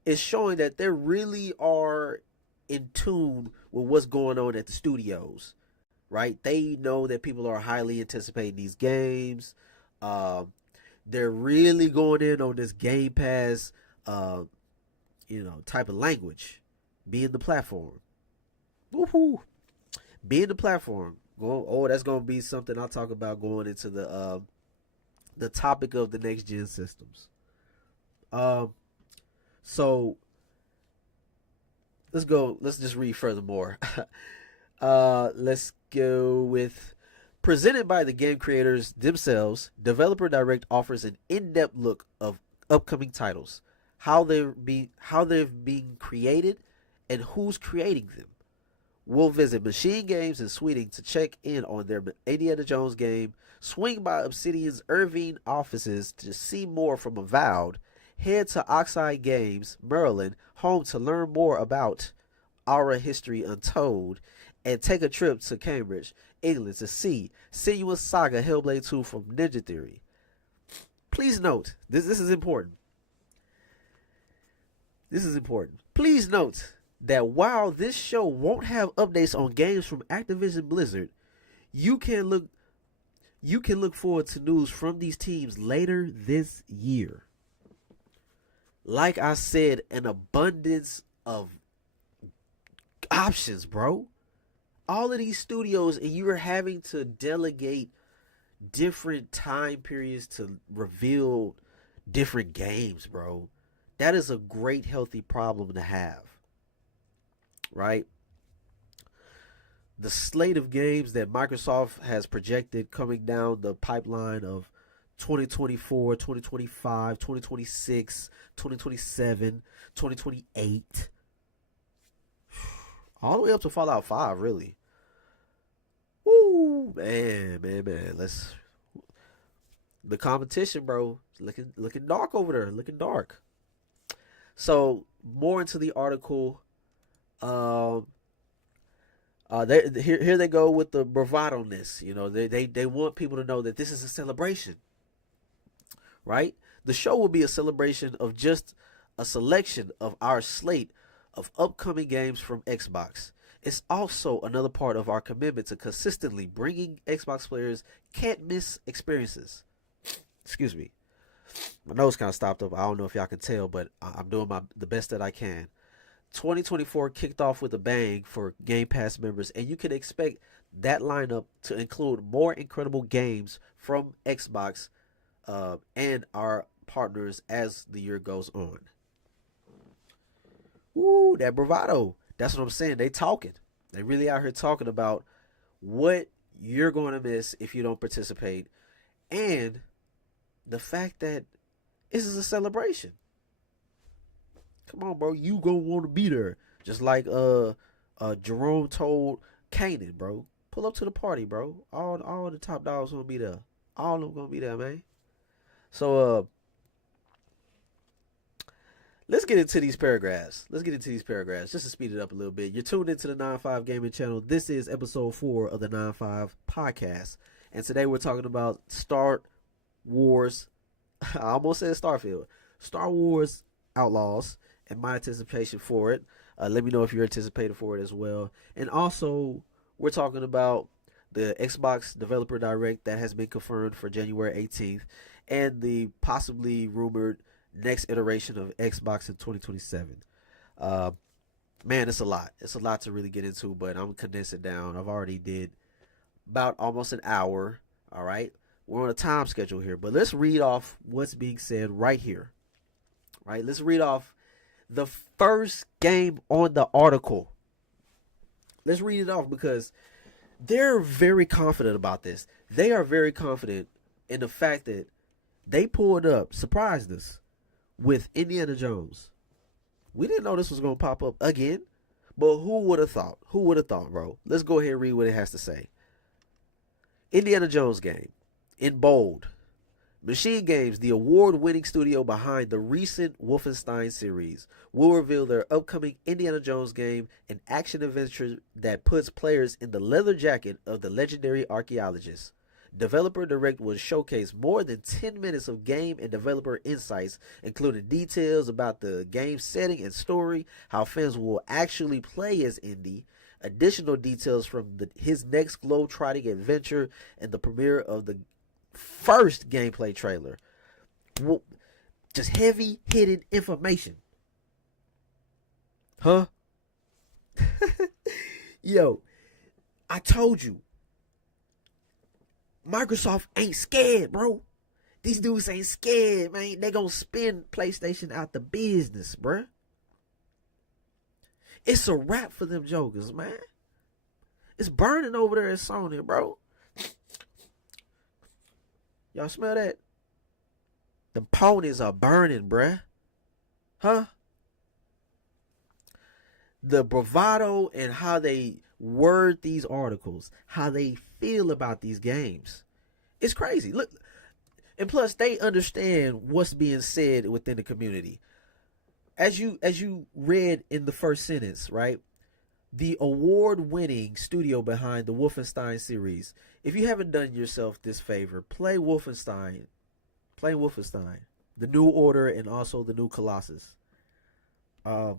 is showing that they really are in tune with what's going on at the studios, right? They know that people are highly anticipating these games. They're really going in on this Game Pass, type of language, being the platform. Woohoo! Being the platform. That's gonna be something I'll talk about going into the topic of the next gen systems. So let's go. Let's just read furthermore. Let's go with presented by the game creators themselves. Developer Direct offers an in-depth look of upcoming titles, how they've been created, and who's creating them. We'll visit Machine Games in Sweden to check in on their Indiana Jones game, swing by Obsidian's Irvine offices to see more from Avowed, head to Oxide Games, Maryland, home to learn more about Our History Untold, and take a trip to Cambridge, England to see Senua's Saga Hellblade 2 from Ninja Theory. Please note, this is important. Please note that while this show won't have updates on games from Activision Blizzard, you can look forward to news from these teams later this year. Like I said, an abundance of options, bro. All of these studios, and you're having to delegate different time periods to reveal different games, bro. That is a great, healthy problem to have. Right? the slate of games that Microsoft has projected coming down the pipeline of 2024, 2025, 2026, 2027, 2028, all the way up to Fallout 5, really. Woo, man. The competition, bro, looking dark over there, looking dark. So more into the article. Here they go with the bravado-ness. You know, they want people to know that this is a celebration, right? The show will be a celebration of just a selection of our slate of upcoming games from Xbox. It's also another part of our commitment to consistently bringing Xbox players can't miss experiences. Excuse me. My nose kind of stopped up. I don't know if y'all can tell, but I'm doing the best that I can. 2024 kicked off with a bang for Game Pass members, and you can expect that lineup to include more incredible games from Xbox and our partners as the year goes on. Woo, that bravado. That's what I'm saying. They talking. They really out here talking about what you're going to miss if you don't participate, and the fact that this is a celebration. Come on, bro. You gonna want to be there. Just like Jerome told Kanan, bro. Pull up to the party, bro. All the top dogs gonna be there. All of them gonna be there, man. So let's get into these paragraphs. Just to speed it up a little bit. You're tuned into the 9-5 Gaming Channel. This is episode 4 of the 9-5 podcast. And today we're talking about Star Wars. I almost said Starfield. Star Wars Outlaws and my anticipation for it. Let me know if you're anticipating for it as well. And also, we're talking about the Xbox Developer Direct that has been confirmed for January 18th and the possibly rumored next iteration of Xbox in 2027. Man, it's a lot. It's a lot to really get into, but I'm condensing it down. I've already did about almost an hour. All right. We're on a time schedule here, but let's read off what's being said right here. Right? Let's read off the first game on the article. Let's read it off because they're very confident about this. They are very confident in the fact that they pulled up, surprised us with Indiana Jones. We didn't know this was going to pop up again, but who would have thought? Who would have thought, bro? Let's go ahead and read what it has to say. Indiana Jones game. In bold, Machine Games, the award-winning studio behind the recent Wolfenstein series, will reveal their upcoming Indiana Jones game, an action-adventure that puts players in the leather jacket of the legendary archaeologist. Developer Direct will showcase more than 10 minutes of game and developer insights, including details about the game's setting and story, how fans will actually play as Indy, additional details from his next globe-trotting adventure, and the premiere of the first gameplay trailer. Just heavy hitting information. Huh? Yo, I told you. Microsoft ain't scared, bro. These dudes ain't scared, man. They gonna spin PlayStation out the business, bro. It's a wrap for them jokers, man. It's burning over there at Sony, bro. Y'all smell that? The ponies are burning, bruh. Huh? The bravado and how they word these articles, how they feel about these games. It's crazy. Look, and plus they understand what's being said within the community. As you read in the first sentence, right? The award-winning studio behind the Wolfenstein series. If you haven't done yourself this favor, play Wolfenstein. Play Wolfenstein. The New Order and also the New Colossus. Wow.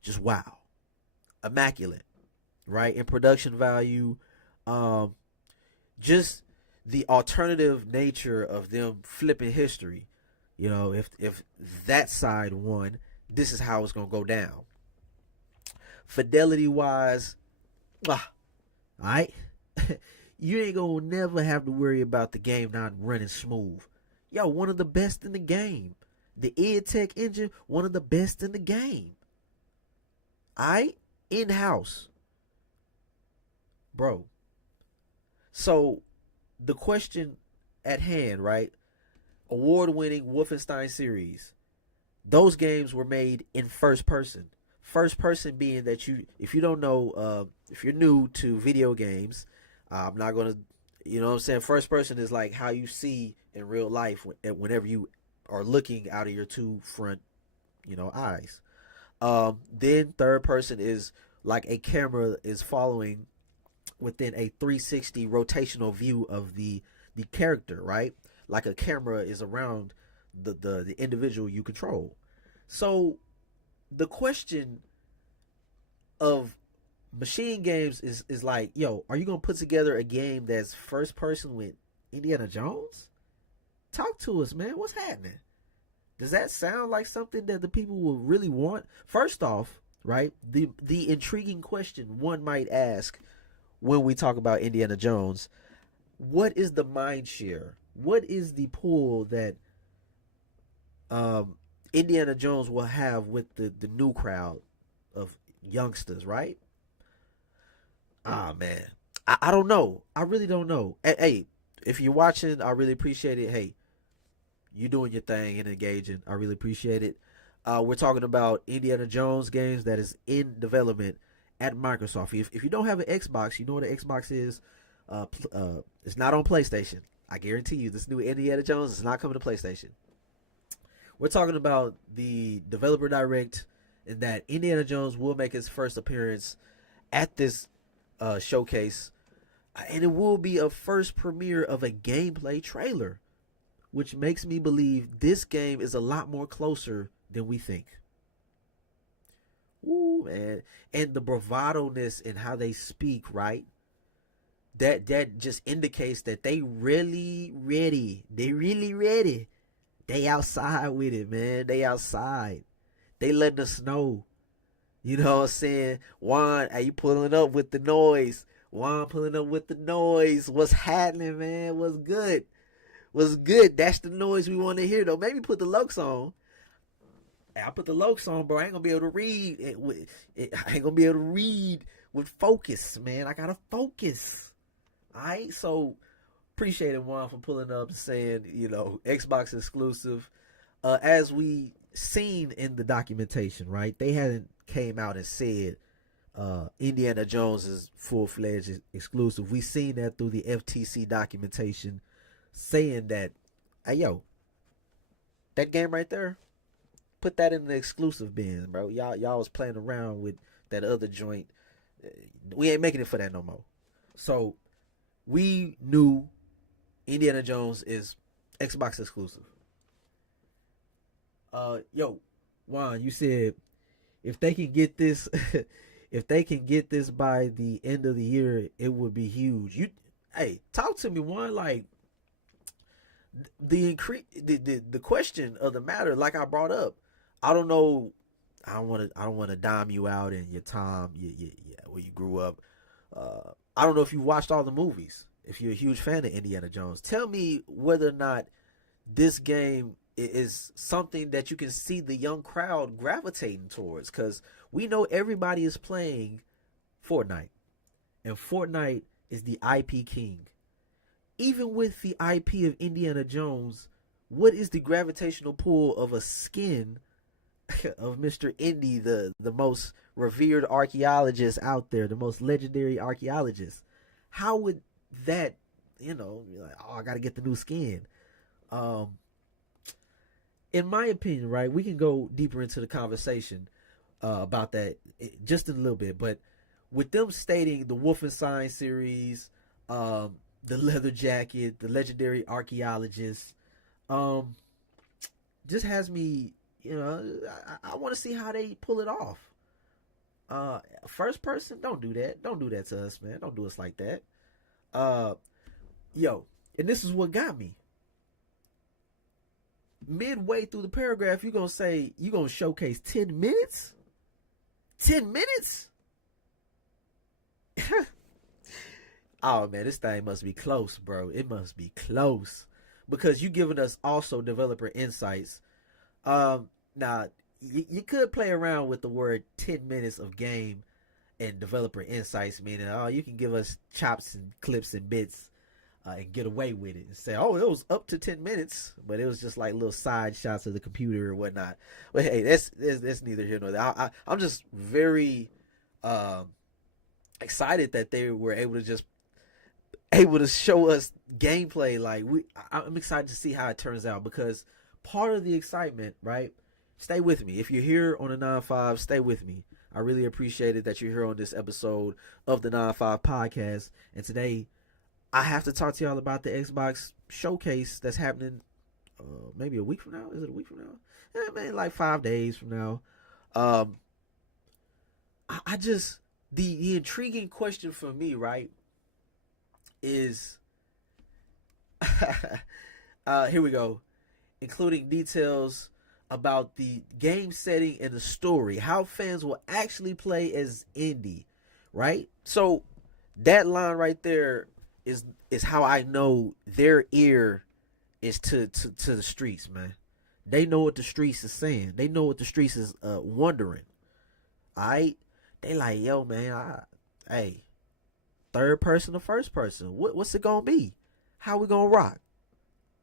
Just wow. Immaculate. Right? In production value. Just the alternative nature of them flipping history. You know, if that side won, this is how it's going to go down. Fidelity wise, alright? You ain't gonna never have to worry about the game not running smooth. Yo, one of the best in the game. The EdTech engine, one of the best in the game. Alright? in-house, bro. So the question at hand, right? Award-winning Wolfenstein series. Those games were made in first person. First person being that you, if you don't know, if you're new to video games, I'm not gonna, you know what I'm saying. First person is like how you see in real life whenever you are looking out of your two front, eyes. Then third person is like a camera is following within a 360 rotational view of the character, right? Like a camera is around the individual you control. So the question of machine games is like, yo, are you gonna put together a game that's first person with Indiana Jones? Talk to us, man. What's happening? Does that sound like something that the people will really want? First off, right, the intriguing question one might ask when we talk about Indiana Jones, what is the mind share? What is the pull that Indiana Jones will have with the new crowd of youngsters, right? Ah, man. I don't know. I really don't know. Hey, if you're watching, I really appreciate it. Hey, you doing your thing and engaging. I really appreciate it. We're talking about Indiana Jones games that is in development at Microsoft. If you don't have an Xbox, you know what an Xbox is. It's not on PlayStation. I guarantee you, this new Indiana Jones is not coming to PlayStation. We're talking about the developer direct, and that Indiana Jones will make his first appearance at this showcase, and it will be a first premiere of a gameplay trailer, which makes me believe this game is a lot more closer than we think. Ooh, man. And the bravado-ness in how they speak, right? That just indicates that they really ready. They really ready. They outside with it, man. They outside. They letting us know. You know what I'm saying? Juan, are you pulling up with the noise? Juan pulling up with the noise. What's happening, man? What's good? What's good? That's the noise we want to hear, though. Maybe put the Lokes on. I put the Lokes on, bro. I ain't gonna be able to read I ain't gonna be able to read with focus, man. I gotta focus. Alright, so appreciate it, Juan, for pulling up and saying, Xbox exclusive. As we seen in the documentation, right? They hadn't came out and said Indiana Jones is full-fledged exclusive. We seen that through the FTC documentation saying that, hey, yo, that game right there, put that in the exclusive bin, bro. Y'all was playing around with that other joint. We ain't making it for that no more. So we knew Indiana Jones is Xbox exclusive. Yo, Juan, you said if they can get this, if they can get this by the end of the year, it would be huge. Hey, talk to me, Juan. Like the question of the matter, like I brought up. I don't know. I don't want to dime you out in your time, where you grew up. I don't know if you watched all the movies. If you're a huge fan of Indiana Jones, tell me whether or not this game is something that you can see the young crowd gravitating towards. Because we know everybody is playing Fortnite, and Fortnite is the IP king. Even with the IP of Indiana Jones, what is the gravitational pull of a skin of Mr. Indy, the most revered archaeologist out there, the most legendary archaeologist? How would that, you're like, oh, I gotta get the new skin. In my opinion, right, we can go deeper into the conversation about that just in a little bit, but with them stating the Wolfenstein series, the leather jacket, the legendary archaeologist, just has me, I want to see how they pull it off. First person, don't do that. Don't do that to us, man. Don't do us like that. Yo, and this is what got me. Midway through the paragraph, you're going to showcase 10 minutes? 10 minutes? Oh, man, this thing must be close, bro. It must be close. Because you giving us also developer insights. Now, you could play around with the word 10 minutes of game. and developer insights, meaning, oh, you can give us chops and clips and bits and get away with it and say, oh, it was up to 10 minutes, but it was just like little side shots of the computer or whatnot. But hey, that's neither here nor there. I'm just very excited that they were able to show us gameplay. Like, I'm excited to see how it turns out, because part of the excitement, right? Stay with me. If you're here on the 9-5, stay with me. I really appreciate it that you're here on this episode of the 9-5 podcast. And today, I have to talk to y'all about the Xbox showcase that's happening maybe a week from now. Is it a week from now? Yeah, man, like 5 days from now. I just, the intriguing question for me, right, is here we go. Including details about the game setting and the story, how fans will actually play as Indy, right? So that line right there is how I know their ear is to the streets, man. They know what the streets is saying. They know what the streets is wondering. All right, they like, yo, man, hey, third person or first person? What's it gonna be? How we gonna rock?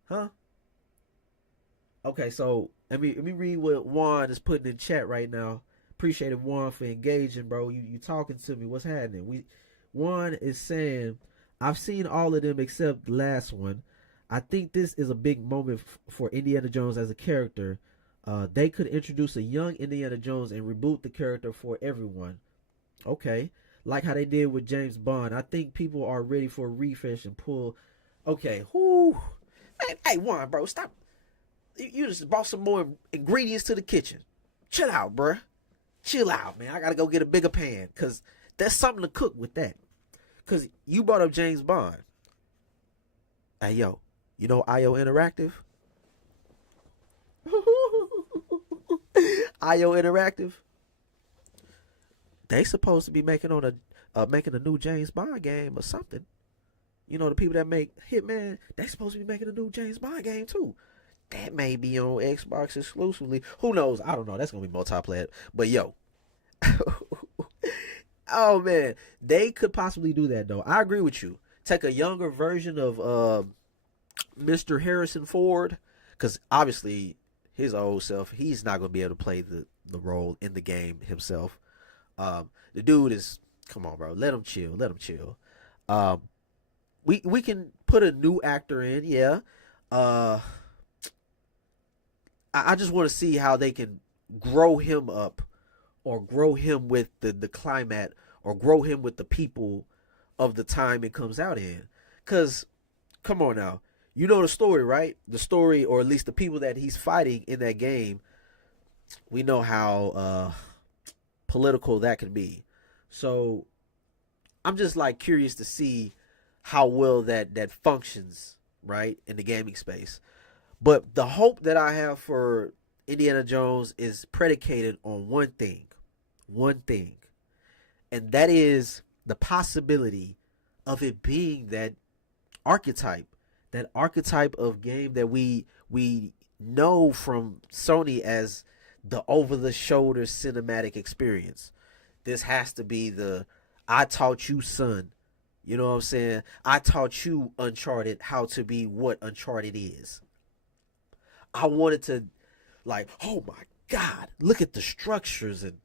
Huh? Okay, so let me read what Juan is putting in chat right now. Appreciate it, Juan, for engaging, bro. You talking to me? What's happening? Juan is saying, I've seen all of them except the last one. I think this is a big moment for Indiana Jones as a character. They could introduce a young Indiana Jones and reboot the character for everyone. Okay, like how they did with James Bond. I think people are ready for a refresh and pull. Okay, whoo, hey Juan, bro, stop. You just brought some more ingredients to the kitchen. Chill out, bruh. Chill out, man. I gotta go get a bigger pan, because there's something to cook with that. Because you brought up James Bond. Hey, yo, you know IO Interactive? IO Interactive? They supposed to be making a new James Bond game or something. You know, the people that make Hitman, they supposed to be making a new James Bond game too. That may be on Xbox exclusively. Who knows? I don't know. That's going to be multiplayer. But yo. Oh, man. They could possibly do that, though. I agree with you. Take a younger version of Mr. Harrison Ford. Because obviously, his old self, he's not going to be able to play the role in the game himself. The dude is, come on, bro. Let him chill. Let him chill. We can put a new actor in, yeah. I just want to see how they can grow him up, or grow him with the climate, or grow him with the people of the time it comes out in. Because, come on now, you know the story, right? The story, or at least the people that he's fighting in that game, we know how political that can be. So I'm just like curious to see how well that functions, right, in the gaming space. But the hope that I have for Indiana Jones is predicated on one thing, and that is the possibility of it being that archetype of game that we know from Sony as the over-the-shoulder cinematic experience. This has to be the I taught you, son. You know what I'm saying? I taught you, Uncharted, how to be what Uncharted is. I wanted to, like, oh my God, look at the structures and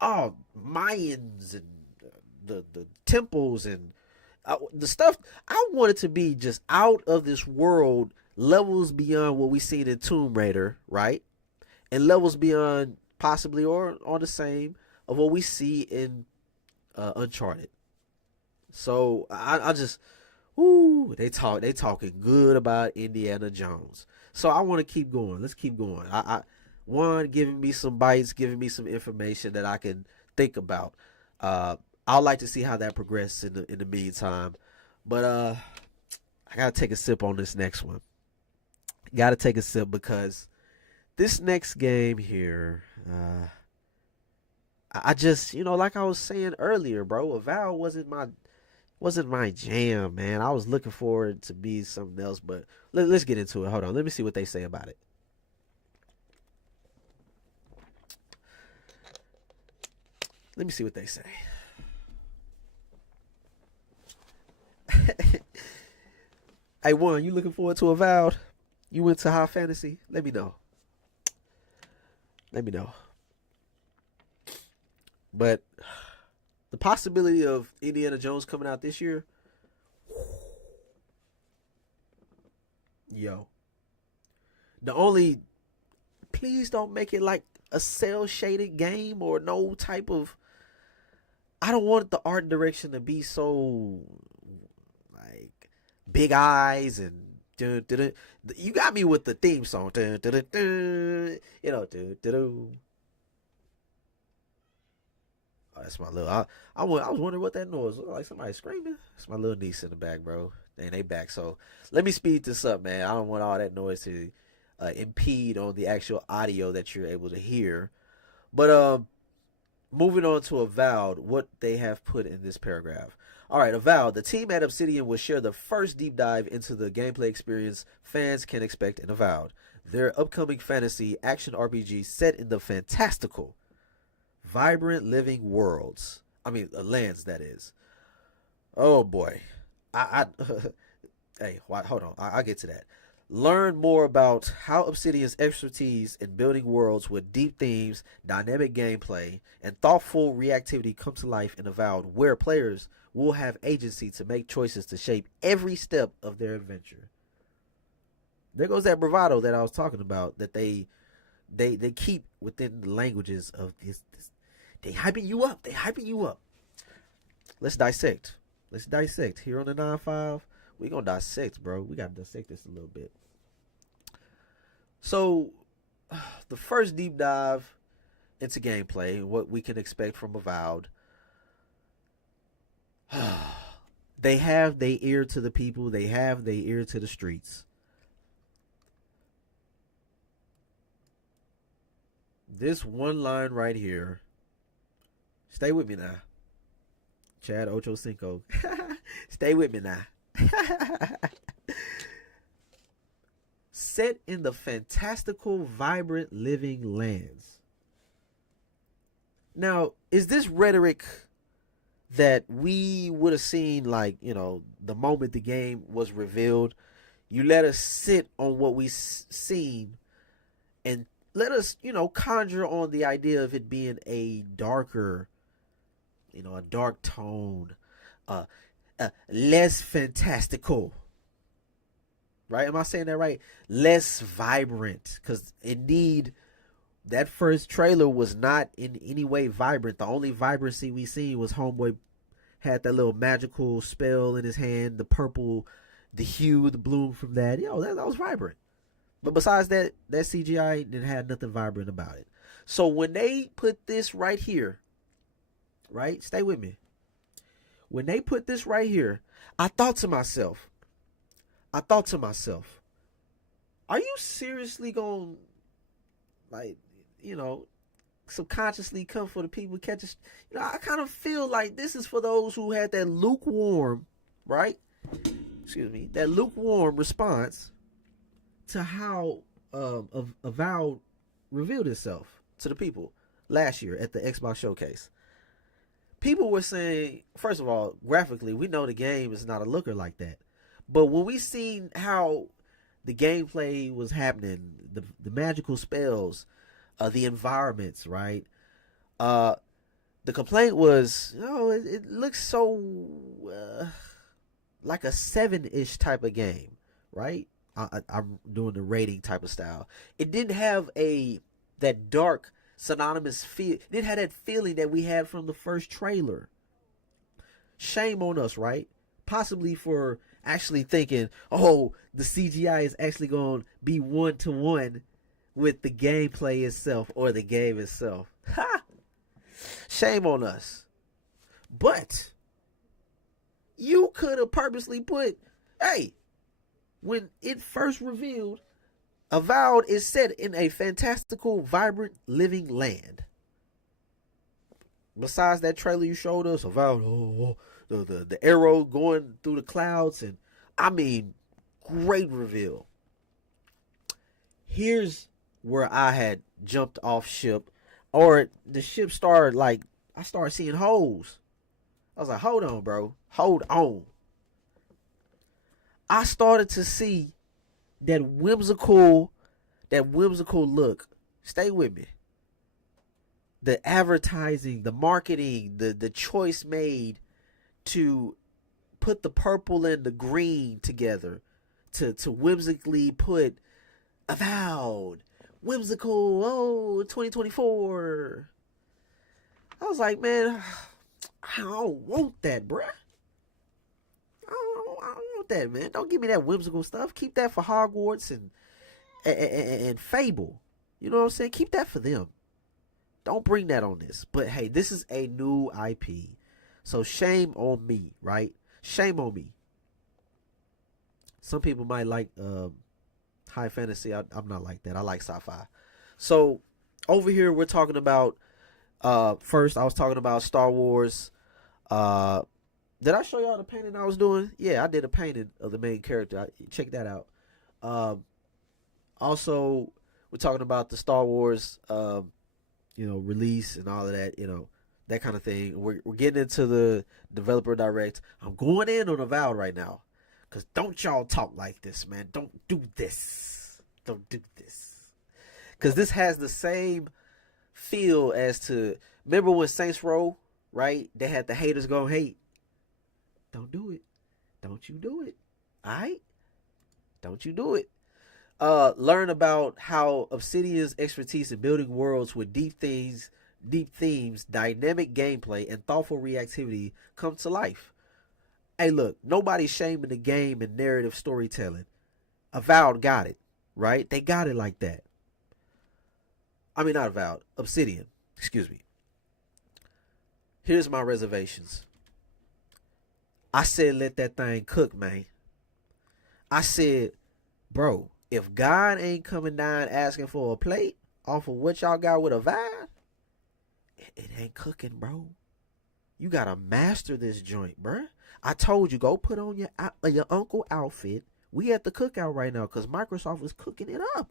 Mayans and the temples and the stuff. I wanted to be just out of this world, levels beyond what we seen in Tomb Raider, right? And levels beyond possibly or on the same of what we see in Uncharted. So I just, they talking good about Indiana Jones. So I want to keep going. Let's keep going. One, giving me some bites, giving me some information that I can think about. I'd like to see how that progresses in the meantime. But I gotta take a sip on this next one. Gotta take a sip because this next game here, I just, like I was saying earlier, bro, Avowed wasn't my jam, man. I was looking for it to be something else, but let's get into it. Hold on. Let me see what they say about it. Let me see what they say. Hey, one, you looking forward to Avowed? You into high fantasy? Let me know. Let me know. But the possibility of Indiana Jones coming out this year, yo. The only, please don't make it like a cell shaded game or no type of. I don't want the art direction to be so like big eyes and. Dun, dun, dun. You got me with the theme song. Dun, dun, dun, dun, you know. Dun, dun, dun. Oh, that's my little. I was wondering what that noise was. Like somebody screaming. It's my little niece in the back, bro. And they back. So let me speed this up, man. I don't want all that noise to impede on the actual audio that you're able to hear. But moving on to Avowed, what they have put in this paragraph. All right, Avowed. The team at Obsidian will share the first deep dive into the gameplay experience fans can expect in Avowed, their upcoming fantasy action RPG set in the fantastical, vibrant living worlds. I mean, lands, that is. Oh boy. Hey, hold on. I'll get to that. Learn more about how Obsidian's expertise in building worlds with deep themes, dynamic gameplay, and thoughtful reactivity come to life in Avowed, where players will have agency to make choices to shape every step of their adventure. There goes that bravado that I was talking about, that they keep within the languages of this. They hyping you up. They hyping you up. Let's dissect. Let's dissect. Here on the 9-5, we gonna dissect, bro. We gotta dissect this a little bit. So, the first deep dive into gameplay, what we can expect from Avowed. They have their ear to the people. They have their ear to the streets. This one line right here. Stay with me now. Chad Ocho Cinco. Stay with me now. Set in the fantastical, vibrant living lands. Now, is this rhetoric that we would have seen, like, you know, the moment the game was revealed? You let us sit on what we seen and let us, you know, conjure on the idea of it being a darker, you know, a dark tone, less fantastical. Right? Am I saying that right? Less vibrant. Because indeed, that first trailer was not in any way vibrant. The only vibrancy we seen was Homeboy had that little magical spell in his hand, the purple, the hue, the bloom from that. Yo, that was vibrant. But besides that, that CGI didn't have nothing vibrant about it. So when they put this right here, right? Stay with me. When they put this right here, I thought to myself, are you seriously going to, like, you know, subconsciously come for the people catch us? You know, I kind of feel like this is for those who had that lukewarm, right? Excuse me, that lukewarm response to how Avowed revealed itself to the people last year at the Xbox Showcase. People were saying, first of all, graphically, we know the game is not a looker like that. But when we seen how the gameplay was happening, the magical spells, the environments, right? The complaint was, it looks so like a 7-ish type of game, right? I'm doing the rating type of style. It didn't have that dark, synonymous feel. It didn't have that feeling that we had from the first trailer. Shame on us, right? Possibly for actually thinking, oh, the CGI is actually going to be 1-to-1 with the gameplay itself or the game itself. Ha! Shame on us. But you could have purposely put, hey, when it first revealed, Avowed is set in a fantastical, vibrant, living land. Besides that trailer you showed us, Avowed, the arrow going through the clouds, and I mean, great reveal. Here's where I had jumped off ship, or the ship started, like, I started seeing holes. I was like, hold on, bro. Hold on. I started to see that whimsical look. Stay with me. The advertising, the marketing, the choice made to put the purple and the green together to whimsically put Avowed, whimsical, 2024. I was like, man, I don't want that, bruh. I don't want that, man. Don't give me that whimsical stuff. Keep that for Hogwarts and Fable. You know what I'm saying? Keep that for them. Don't bring that on this. But hey, this is a new IP. So shame on me, right? Shame on me. Some people might like high fantasy. I'm not like that. I like sci-fi. So over here we're talking about first I was talking about Star Wars. Did I show y'all the painting I was doing? Yeah, I did a painting of the main character. Check that out. Also, we're talking about the Star Wars release and all of that, that kind of thing. We're getting into the developer direct. I'm going in on Avowed right now. Because don't y'all talk like this, man. Don't do this. Don't do this. Because this has the same feel as to... Remember when Saints Row, right? They had the haters go hate. Don't do it. Don't you do it. Alright? Don't you do it. Learn about how Obsidian's expertise in building worlds with deep themes, dynamic gameplay, and thoughtful reactivity come to life. Hey, look, nobody's shaming the game and narrative storytelling. Avowed got it, right? They got it like that. I mean, not Avowed. Obsidian. Excuse me. Here's my reservations. I said let that thing cook, man. I said, bro, if God ain't coming down asking for a plate off of what y'all got with Avowed, it ain't cooking, bro. You gotta master this joint, bruh. I told you, go put on your uncle outfit. We at the cookout right now because Microsoft is cooking it up.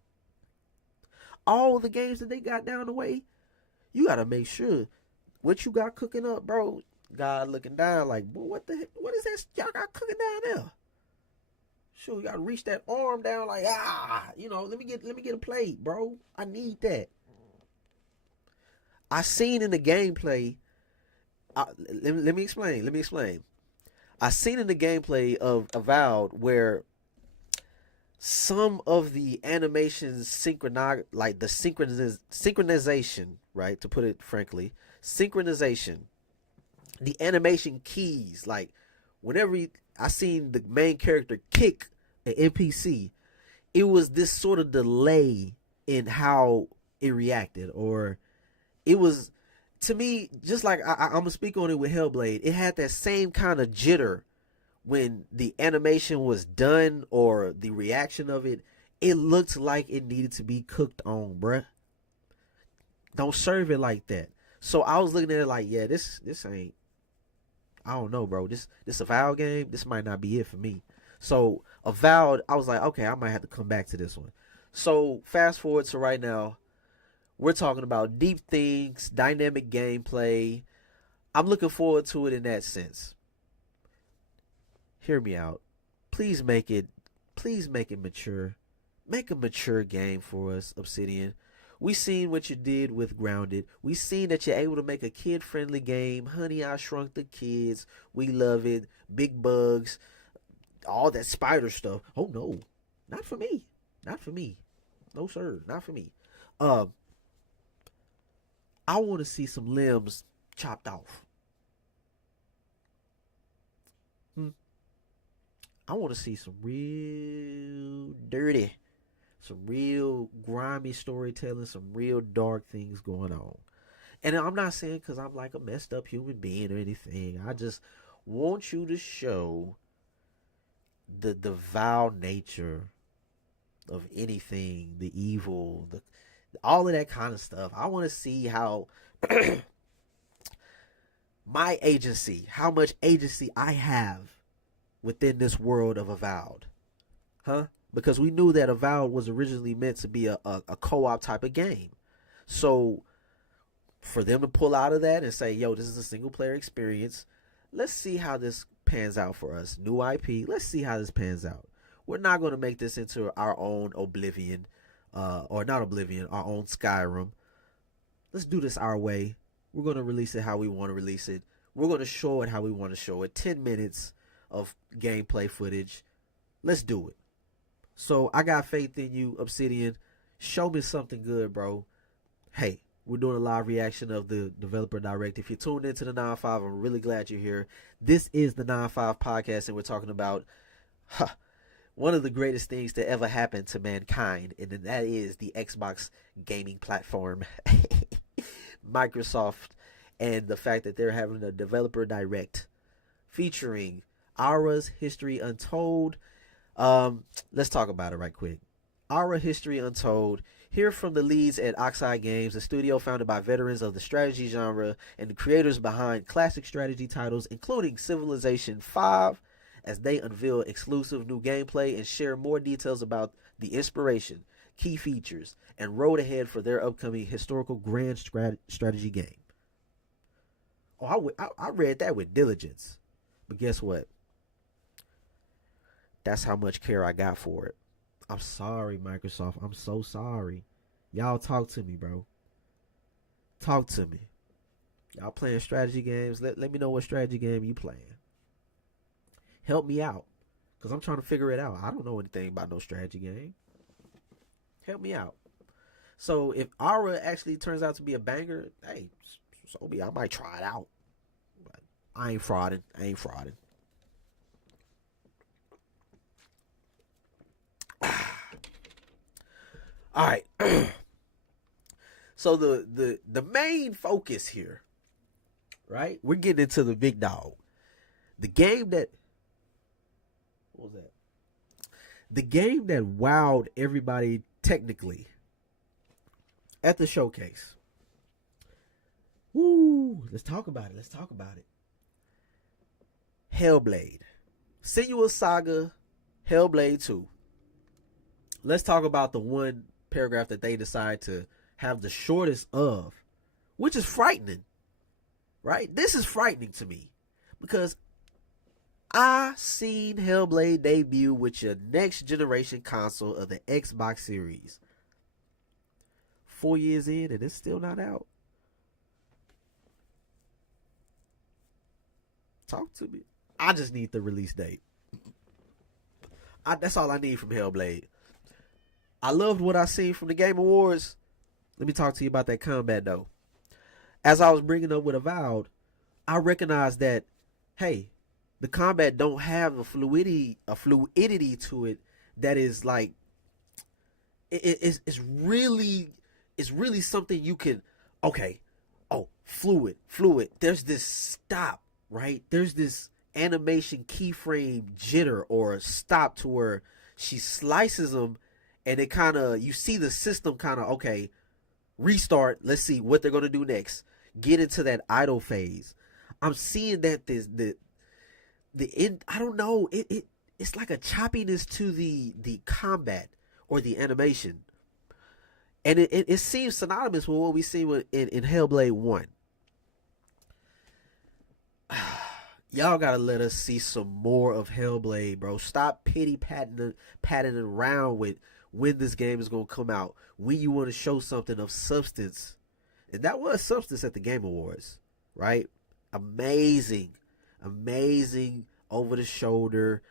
All the games that they got down the way, you gotta make sure what you got cooking up, bro. God looking down like, what the heck? What is that y'all got cooking down there? Sure, you gotta reach that arm down like, let me get a plate, bro. I need that. I seen in the gameplay. Let me explain. I seen in the gameplay of Avowed where some of the animations like the synchronization, right? To put it frankly, synchronization, the animation keys, like whenever I seen the main character kick an NPC, it was this sort of delay in how it reacted, or it was. To me, just like I'm going to speak on it with Hellblade, it had that same kind of jitter when the animation was done or the reaction of it. It looked like it needed to be cooked on, bruh. Don't serve it like that. So I was looking at it like, yeah, this ain't, I don't know, bro. This Avowed game, this might not be it for me. So Avowed, I was like, okay, I might have to come back to this one. So fast forward to right now. We're talking about deep things, dynamic gameplay. I'm looking forward to it in that sense. Hear me out. Please make it mature. Make a mature game for us, Obsidian. We seen what you did with Grounded. We seen that you're able to make a kid-friendly game. Honey, I Shrunk the Kids. We love it. Big bugs. All that spider stuff. Oh no. Not for me. Not for me. No sir. Not for me. I want to see some limbs chopped off. I want to see some real dirty, some real grimy storytelling, some real dark things going on. And I'm not saying because I'm like a messed up human being or anything. I just want you to show the vile nature of anything, the evil, all of that kind of stuff. I want to see how my agency, how much agency I have within this world of Avowed. Because we knew that Avowed was originally meant to be a co-op type of game. So for them to pull out of that and say, yo, this is a single player experience, let's see how this pans out for us. New IP. Let's see how this pans out. We're not going to make this into our own Oblivion, or not Oblivion, our own Skyrim. Let's do this our way. We're going to release it how we want to release it. We're going to show it how we want to show it. 10 minutes of gameplay footage. Let's do it. So I got faith in you, Obsidian. Show me something good, bro. Hey, we're doing a live reaction of the Developer Direct. If you tuned into the 9-5, I'm really glad you're here. This is the 9-5 podcast, and we're talking about one of the greatest things to ever happen to mankind, and that is the Xbox gaming platform, Microsoft, and the fact that they're having a Developer Direct featuring Aura's History Untold. Let's talk about it right quick. Aura History Untold. Hear from the leads at Oxide Games, a studio founded by veterans of the strategy genre and the creators behind classic strategy titles, including Civilization V, as they unveil exclusive new gameplay and share more details about the inspiration, key features, and road ahead for their upcoming historical grand strategy game. Oh, I read that with diligence. But guess what? That's how much care I got for it. I'm sorry, Microsoft. I'm so sorry. Y'all talk to me, bro. Talk to me. Y'all playing strategy games? Let me know what strategy game you playing. Help me out. Because I'm trying to figure it out. I don't know anything about no strategy game. Help me out. So if Aura actually turns out to be a banger, hey, so be I might try it out. But I ain't frauding. All right. So the main focus here, right? We're getting into the big dog. The game that what was that? The game that wowed everybody technically at the showcase. Woo! Let's talk about it. Hellblade. Senua's Saga, Hellblade 2. Let's talk about the one paragraph that they decide to have the shortest of, which is frightening, right? This is frightening to me because I seen Hellblade debut with your next generation console of the Xbox Series. 4 years in and it's still not out. Talk to me. I just need the release date. That's all I need from Hellblade. I loved what I seen from the Game Awards. Let me talk to you about that combat, though. As I was bringing up with Avowed, I recognized that, hey, the combat don't have a fluidity to it that is like, it's really something you can, okay, oh, fluid. There's this stop, right? There's this animation keyframe jitter or stop to where she slices them. And it kind of, you see the system kind of, okay, restart. Let's see what they're going to do next. Get into that idle phase. I'm seeing that I don't know. It's like a choppiness to the combat or the animation. And it seems synonymous with what we see in Hellblade 1. Y'all gotta let us see some more of Hellblade, bro. Stop patting around with when this game is going to come out, when you want to show something of substance. And that was substance at the Game Awards, right? Amazing over the shoulder,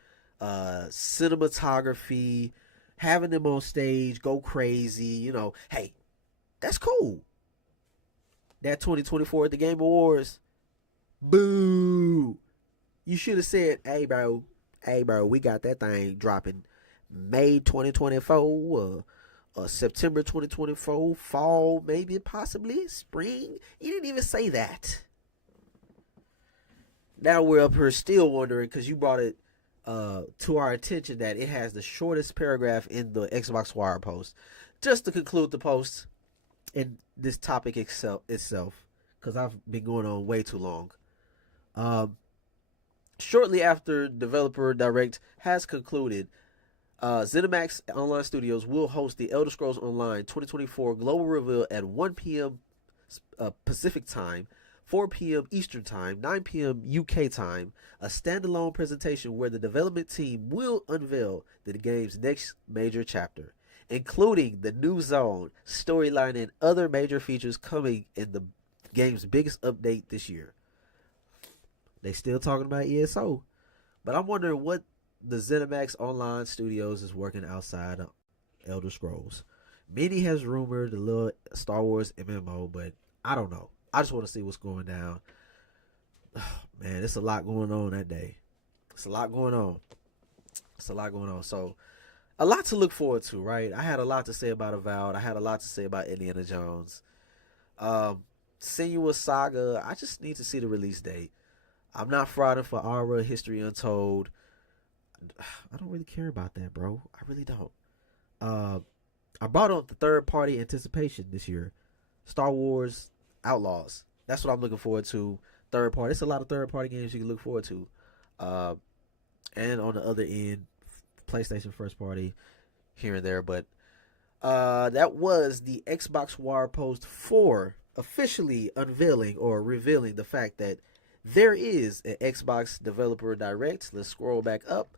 cinematography, having them on stage, go crazy, hey, that's cool. That 2024 at the Game Awards, boo. You should have said, hey, bro, we got that thing dropping May 2024, September 2024, fall, maybe, possibly, spring. You didn't even say that. Now we're up here still wondering because you brought it to our attention that it has the shortest paragraph in the Xbox Wire post. Just to conclude the post and this topic itself, because I've been going on way too long. Shortly after Developer Direct has concluded, ZeniMax Online Studios will host the Elder Scrolls Online 2024 global reveal at 1 p.m. Pacific time, 4 p.m. Eastern Time, 9 p.m. UK time, a standalone presentation where the development team will unveil the game's next major chapter, including the new zone, storyline, and other major features coming in the game's biggest update this year. They still talking about ESO, but I'm wondering what the ZeniMax Online Studios is working outside of Elder Scrolls. Many has rumored the little Star Wars MMO, but I don't know. I just want to see what's going down. Man, it's a lot going on that day. It's a lot going on. So, a lot to look forward to, right? I had a lot to say about Avowed. I had a lot to say about Indiana Jones. Senua's Saga, I just need to see the release date. I'm not frauding for Aura, History Untold. I don't really care about that, bro. I really don't. I brought up the third-party anticipation this year. Star Wars Outlaws. That's what I'm looking forward to. Third party. It's a lot of third-party games you can look forward to. And on the other end, PlayStation first party here and there. But that was the Xbox Wire Post 4 officially unveiling or revealing the fact that there is an Xbox Developer Direct. Let's scroll back up.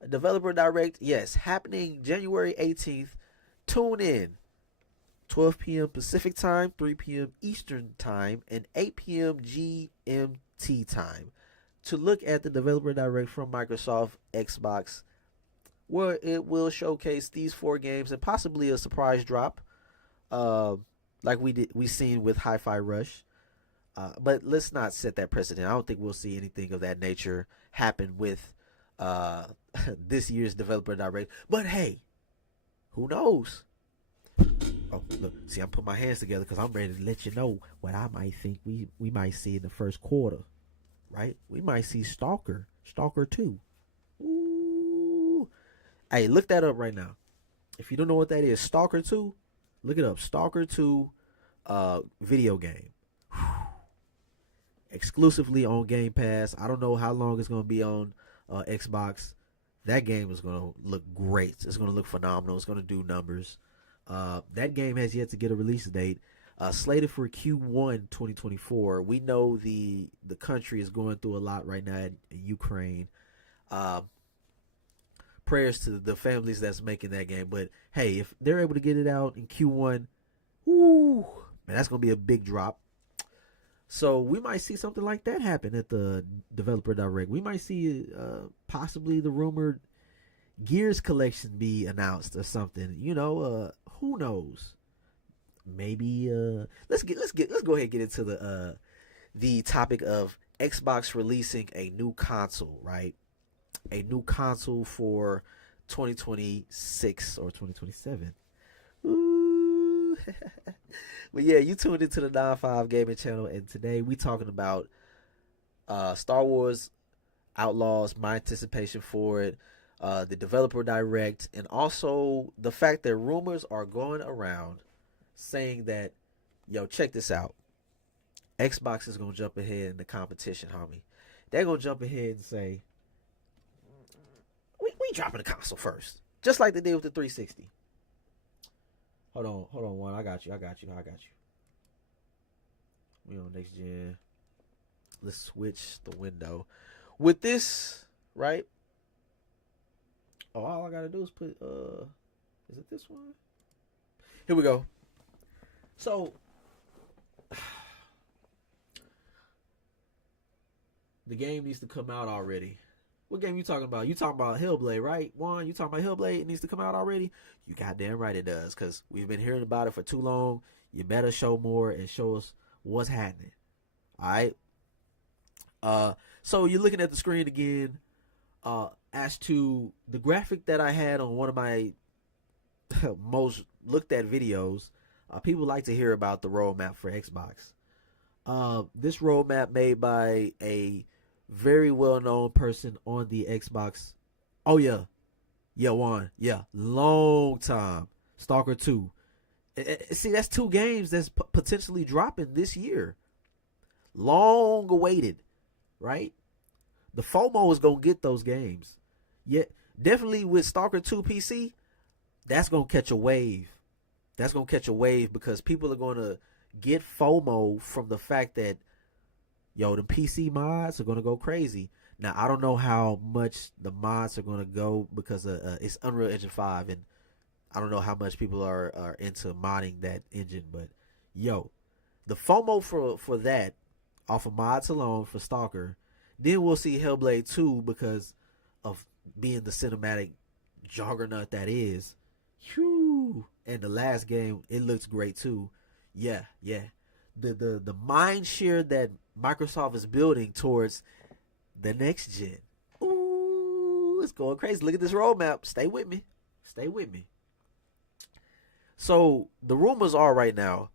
A Developer Direct, yes, happening January 18th. Tune in. 12 p.m. Pacific time, 3 p.m. Eastern time, and 8 p.m. GMT time to look at the Developer Direct from Microsoft Xbox, where it will showcase these 4 games and possibly a surprise drop, like we seen with Hi-Fi Rush. But let's not set that precedent. I don't think we'll see anything of that nature happen with this year's Developer Direct. But hey, who knows? Oh, look, see, I'm putting my hands together because I'm ready to let you know what I might think we might see in the first quarter, right? We might see Stalker 2. Ooh. Hey, look that up right now. If you don't know what that is, Stalker 2, look it up. Stalker 2 video game. Exclusively on Game Pass. I don't know how long it's going to be on Xbox. That game is going to look great. It's going to look phenomenal. It's going to do numbers. That game has yet to get a release date. Slated for Q1 2024. We know the country is going through a lot right now in Ukraine. Prayers to the families that's making that game. But hey, if they're able to get it out in Q1, woo, man, that's going to be a big drop. So we might see something like that happen at the Developer Direct. We might see possibly the rumored Gears collection be announced or something. You know, who knows? Maybe let's go ahead and get into the topic of Xbox releasing a new console, right? A new console for 2026 or 2027. Ooh. But yeah, you tuned into the 9-5 Gaming Channel, and today we talking about Star Wars Outlaws, my anticipation for it, the Developer Direct, and also the fact that rumors are going around saying that, yo, check this out. Xbox is going to jump ahead in the competition, homie. They're going to jump ahead and say, we dropping the console first. Just like they did with the 360. Hold on, one. I got you. We on next gen. Let's switch the window. With this, right? Oh, all I gotta do is put is it this one? Here we go. So the game needs to come out already. What game you talking about? You talking about Hellblade, right? Juan, you talking about Hellblade? It needs to come out already? You goddamn right it does, because we've been hearing about it for too long. You better show more and show us what's happening. Alright? So you're looking at the screen again. As to the graphic that I had on one of my most looked at videos, people like to hear about the roadmap for Xbox. This roadmap made by a very well-known person on the Xbox. Oh yeah, Juan, yeah, long time. Stalker 2. See, that's 2 games that's potentially dropping this year. Long awaited, right? The FOMO is gonna get those games. Yet, definitely with Stalker 2 PC, that's gonna catch a wave. That's gonna catch a wave because people are gonna get FOMO from the fact that yo, the PC mods are gonna go crazy. Now I don't know how much the mods are gonna go because it's Unreal Engine 5, and I don't know how much people are into modding that engine. But yo, the FOMO for that off of mods alone for Stalker. Then we'll see Hellblade 2 because of being the cinematic juggernaut that is. Whew. And the last game, it looks great too. Yeah. The mind share that Microsoft is building towards the next gen. Ooh, it's going crazy. Look at this roadmap. Stay with me. So the rumors are right now,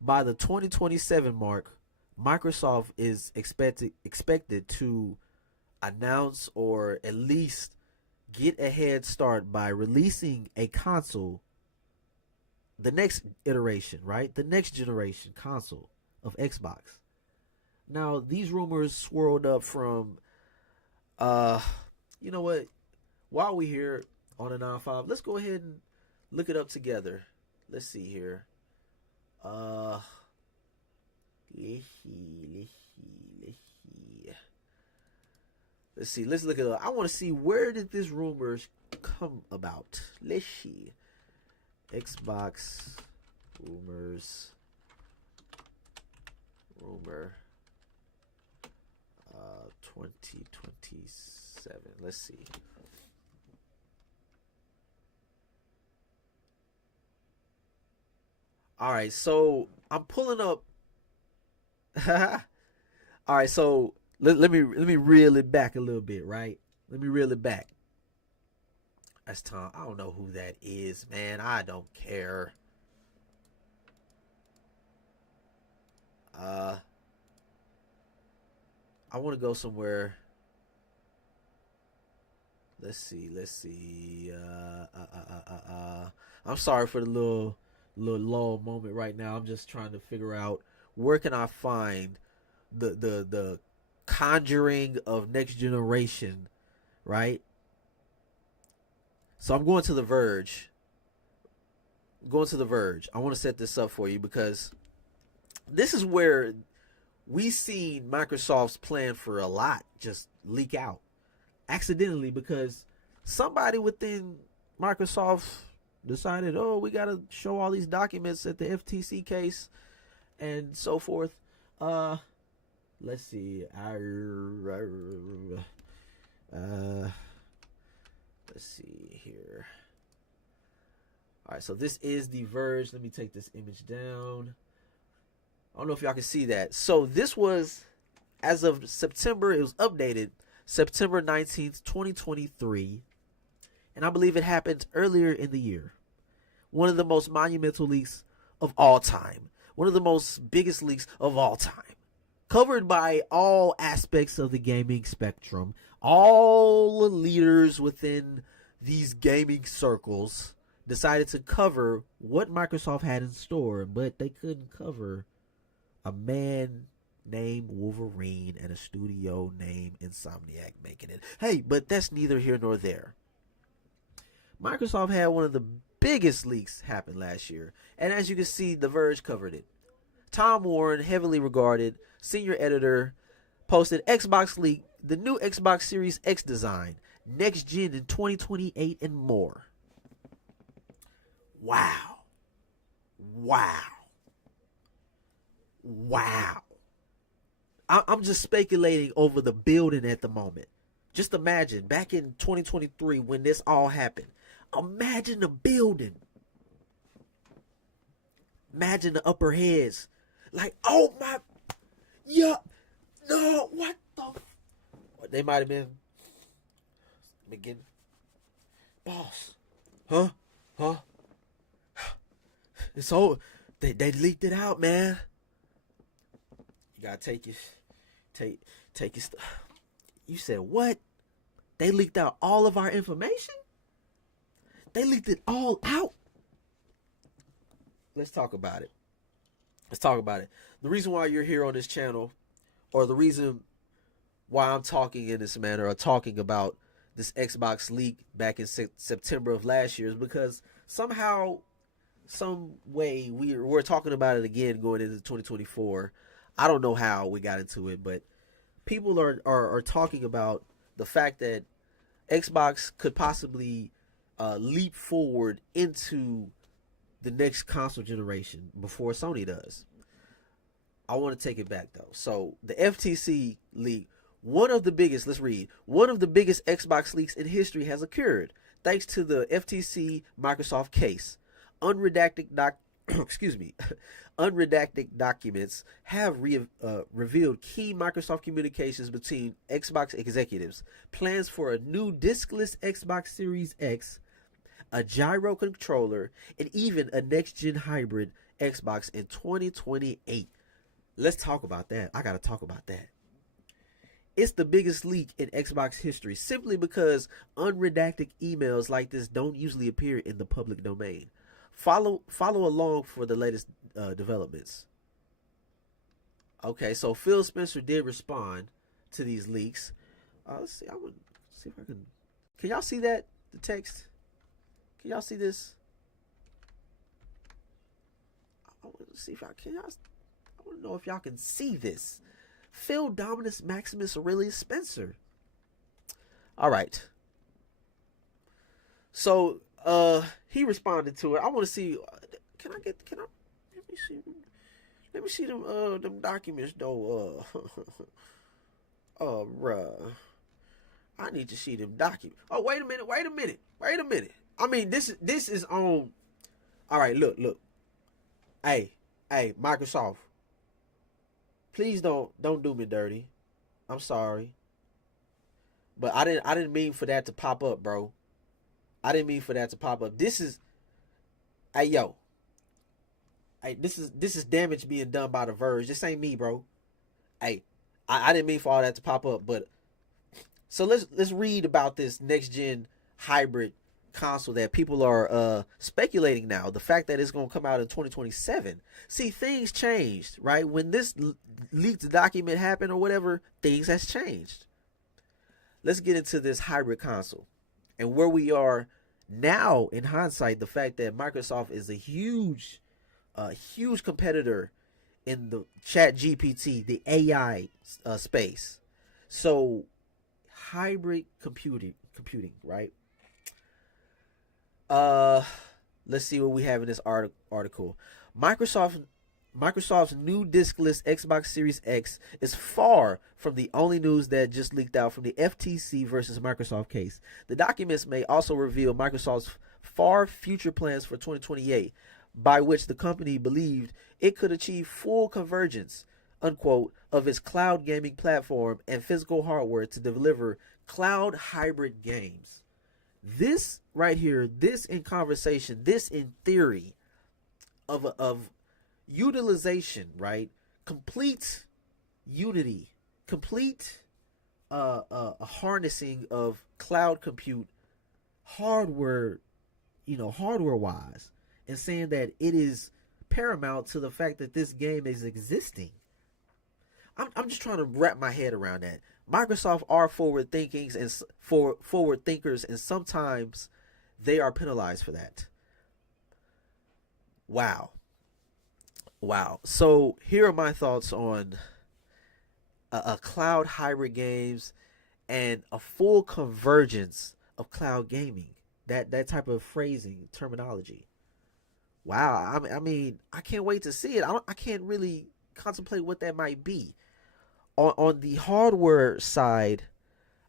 by the 2027 mark, Microsoft is expected to announce or at least get a head start by releasing a console, the next iteration, right? The next generation console of Xbox. Now, these rumors swirled up from, you know what? While we're here on the 9-5, let's go ahead and look it up together. Let's see here. Let's see. Let's look it up. I want to see, where did this rumors come about? Let's see. Xbox rumors. Rumor 2027. Let's see. All right, so I'm pulling up. All right, so let me reel it back a little bit, right? Let me reel it back. That's Tom. I don't know who that is, man. I don't care. I want to go somewhere. Let's see. I'm sorry for the little lull moment right now. I'm just trying to figure out, where can I find the conjuring of next generation, right? So I'm going to The Verge. I want to set this up for you because this is where we see Microsoft's plan for a lot just leak out accidentally, because somebody within Microsoft decided, oh, we got to show all these documents at the FTC case and so forth. Let's see. Let's see here. All right, so this is The Verge. Let me take this image down. I don't know if y'all can see that. So this was, as of September, it was updated September 19th, 2023. And I believe it happened earlier in the year. One of the most monumental leaks of all time. One of the most biggest leaks of all time. Covered by all aspects of the gaming spectrum. All the leaders within these gaming circles decided to cover what Microsoft had in store, but they couldn't cover a man named Wolverine and a studio named Insomniac making it. Hey, but that's neither here nor there. Microsoft had one of the biggest leaks happen last year, and as you can see, The Verge covered it. Tom Warren, heavily regarded senior editor, posted Xbox leak, the new Xbox Series X design, next gen in 2028 and more. Wow. I'm just speculating over the building at the moment. Just imagine back in 2023 when this all happened. Imagine the building. Imagine the upper heads. Like, oh my, yeah, no, what the, they might have been begin, boss, huh, it's so, they leaked it out, man. You gotta take your stuff. You said what? They leaked out all of our information? They leaked it all out? Let's talk about it. The reason why you're here on this channel, or the reason why I'm talking in this manner, or talking about this Xbox leak back in September of last year, is because somehow, some way, we're talking about it again going into 2024. I don't know how we got into it, but people are talking about the fact that Xbox could possibly leap forward into the next console generation before Sony does. I want to take it back though. So the FTC leak, one of the biggest, let's read, one of the biggest Xbox leaks in history has occurred thanks to the FTC Microsoft case. Unredacted excuse me, unredacted documents have revealed key Microsoft communications between Xbox executives, plans for a new diskless Xbox Series X, a gyro controller, and even a next-gen hybrid Xbox in 2028. Let's talk about that. I gotta talk about that. It's the biggest leak in Xbox history simply because unredacted emails like this don't usually appear in the public domain. Follow along for the latest developments. Okay, so Phil Spencer did respond to these leaks. Let's see. I would see if I can. Can y'all see that? The text. Can y'all see this? I want to see if I can. I want to know if y'all can see this. Phil Dominus Maximus Aurelius Spencer. All right. So he responded to it. I want to see. Can I? Let me see them documents though. Bruh. I need to see them documents. Oh, wait a minute. I mean, this is on. All right, look. Hey, Microsoft. Please don't do me dirty. I'm sorry. But I didn't mean for that to pop up, bro. I didn't mean for that to pop up. This is, hey yo. Hey, this is damage being done by The Verge. This ain't me, bro. Hey, I didn't mean for all that to pop up, but so let's read about this next gen hybrid console that people are speculating now. The fact that it's going to come out in 2027. See, things changed, right? When this leaked document happened or whatever, things has changed. Let's get into this hybrid console and where we are now in hindsight. The fact that Microsoft is a huge competitor in the Chat GPT, the AI space. So hybrid computing, right? Let's see what we have in this article. Microsoft's new diskless Xbox Series X is far from the only news that just leaked out from the FTC versus Microsoft case. The documents may also reveal Microsoft's far future plans for 2028, by which the company believed it could achieve full convergence, unquote, of its cloud gaming platform and physical hardware to deliver cloud hybrid games. This right here, this in conversation, this in theory of utilization, right? Complete unity, complete harnessing of cloud compute hardware, hardware wise, and saying that it is paramount to the fact that this game is existing. I'm just trying to wrap my head around that. Microsoft are forward thinkers, and sometimes they are penalized for that. Wow. So here are my thoughts on a cloud hybrid games and a full convergence of cloud gaming. That type of phrasing, terminology. Wow. I mean, I can't wait to see it. I can't really contemplate what that might be. On the hardware side,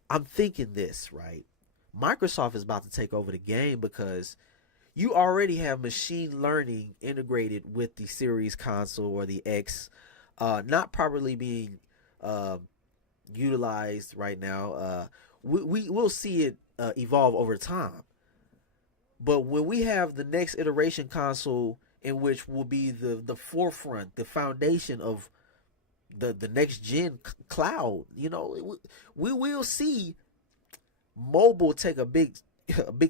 I'm thinking this, right? Microsoft is about to take over the game because you already have machine learning integrated with the Series console or the X, not properly being utilized right now. We'll see it evolve over time. But when we have the next iteration console, in which will be the forefront, the foundation of the next gen cloud, we will see mobile take a big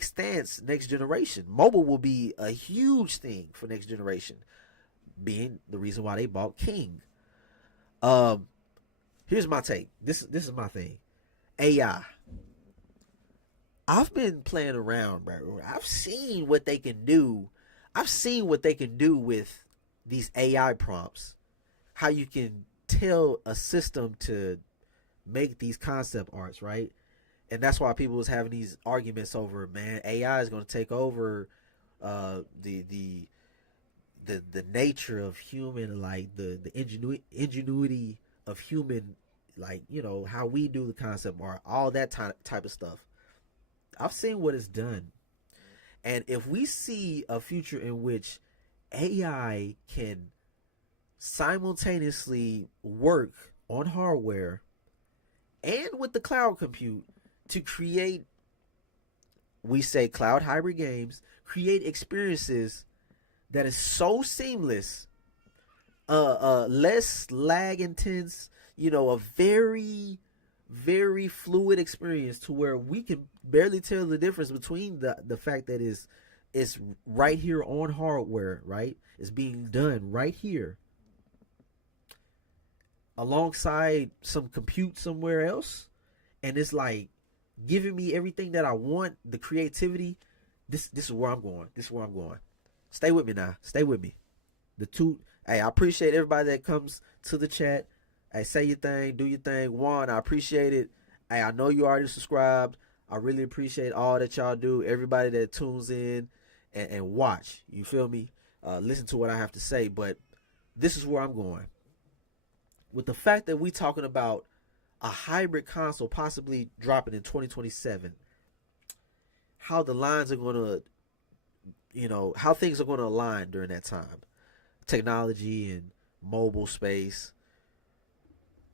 stance next generation. Mobile will be a huge thing for next generation, being the reason why they bought King. Here's my take. This is my thing. AI. I've been playing around, bro. I've seen what they can do. I've seen what they can do with these AI prompts. How you can tell a system to make these concept arts, right? And that's why people was having these arguments over, man, AI is going to take over the nature of human, like the ingenuity of human, like, you know, how we do the concept art, all that type of stuff. I've seen what it's done. And if we see a future in which AI can simultaneously work on hardware and with the cloud compute to create, we say, cloud hybrid games, create experiences that is so seamless, less lag intense, you know, a very, very fluid experience to where we can barely tell the difference between the fact that it's right here on hardware, right? It's being done right here alongside some compute somewhere else, and it's like giving me everything that I want, the creativity. This is where I'm going. This is where I'm going. Stay with me now. Stay with me. Hey, I appreciate everybody that comes to the chat. Hey, say your thing, do your thing. Juan, I appreciate it. Hey, I know you already subscribed. I really appreciate all that y'all do. Everybody that tunes in and watch. You feel me? Listen to what I have to say. But this is where I'm going. With the fact that we talking about a hybrid console possibly dropping in 2027, how the lines are going to, you know, how things are going to align during that time. Technology and mobile space.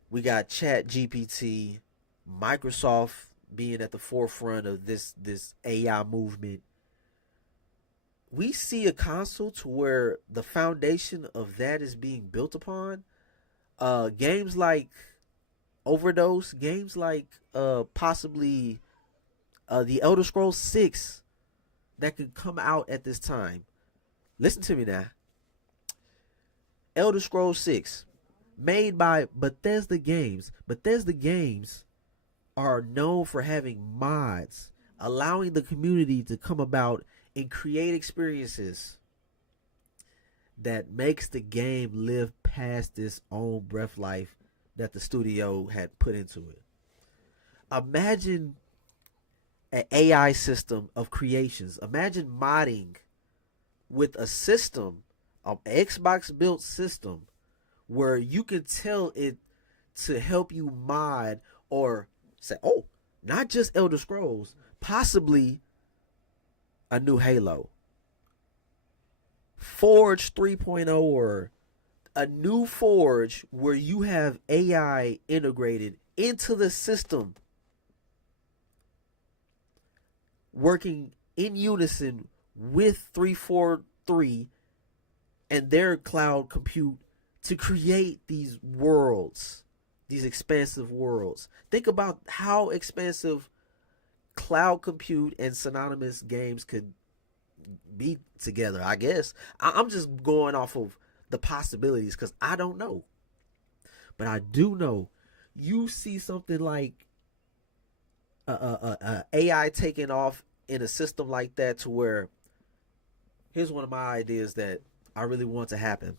We got Chat GPT, Microsoft being at the forefront of this AI movement. We see a console to where the foundation of that is being built upon. Games like Overdose, games like possibly the Elder Scrolls 6 that could come out at this time. Listen to me now. Elder Scrolls 6, made by Bethesda Games. Bethesda Games are known for having mods, allowing the community to come about and create experiences that makes the game live past its own breath life that the studio had put into it. Imagine an AI system of creations. Imagine modding with a system, an Xbox built system, where you can tell it to help you mod or say, oh, not just Elder Scrolls, possibly a new Halo, Forge 3.0, or a new Forge where you have AI integrated into the system, working in unison with 343 and their cloud compute to create these worlds, these expansive worlds. Think about how expansive cloud compute and synonymous games could be together, I guess. I'm just going off of the possibilities because I don't know. But I do know you see something like AI taking off in a system like that, to where, here's one of my ideas that I really want to happen.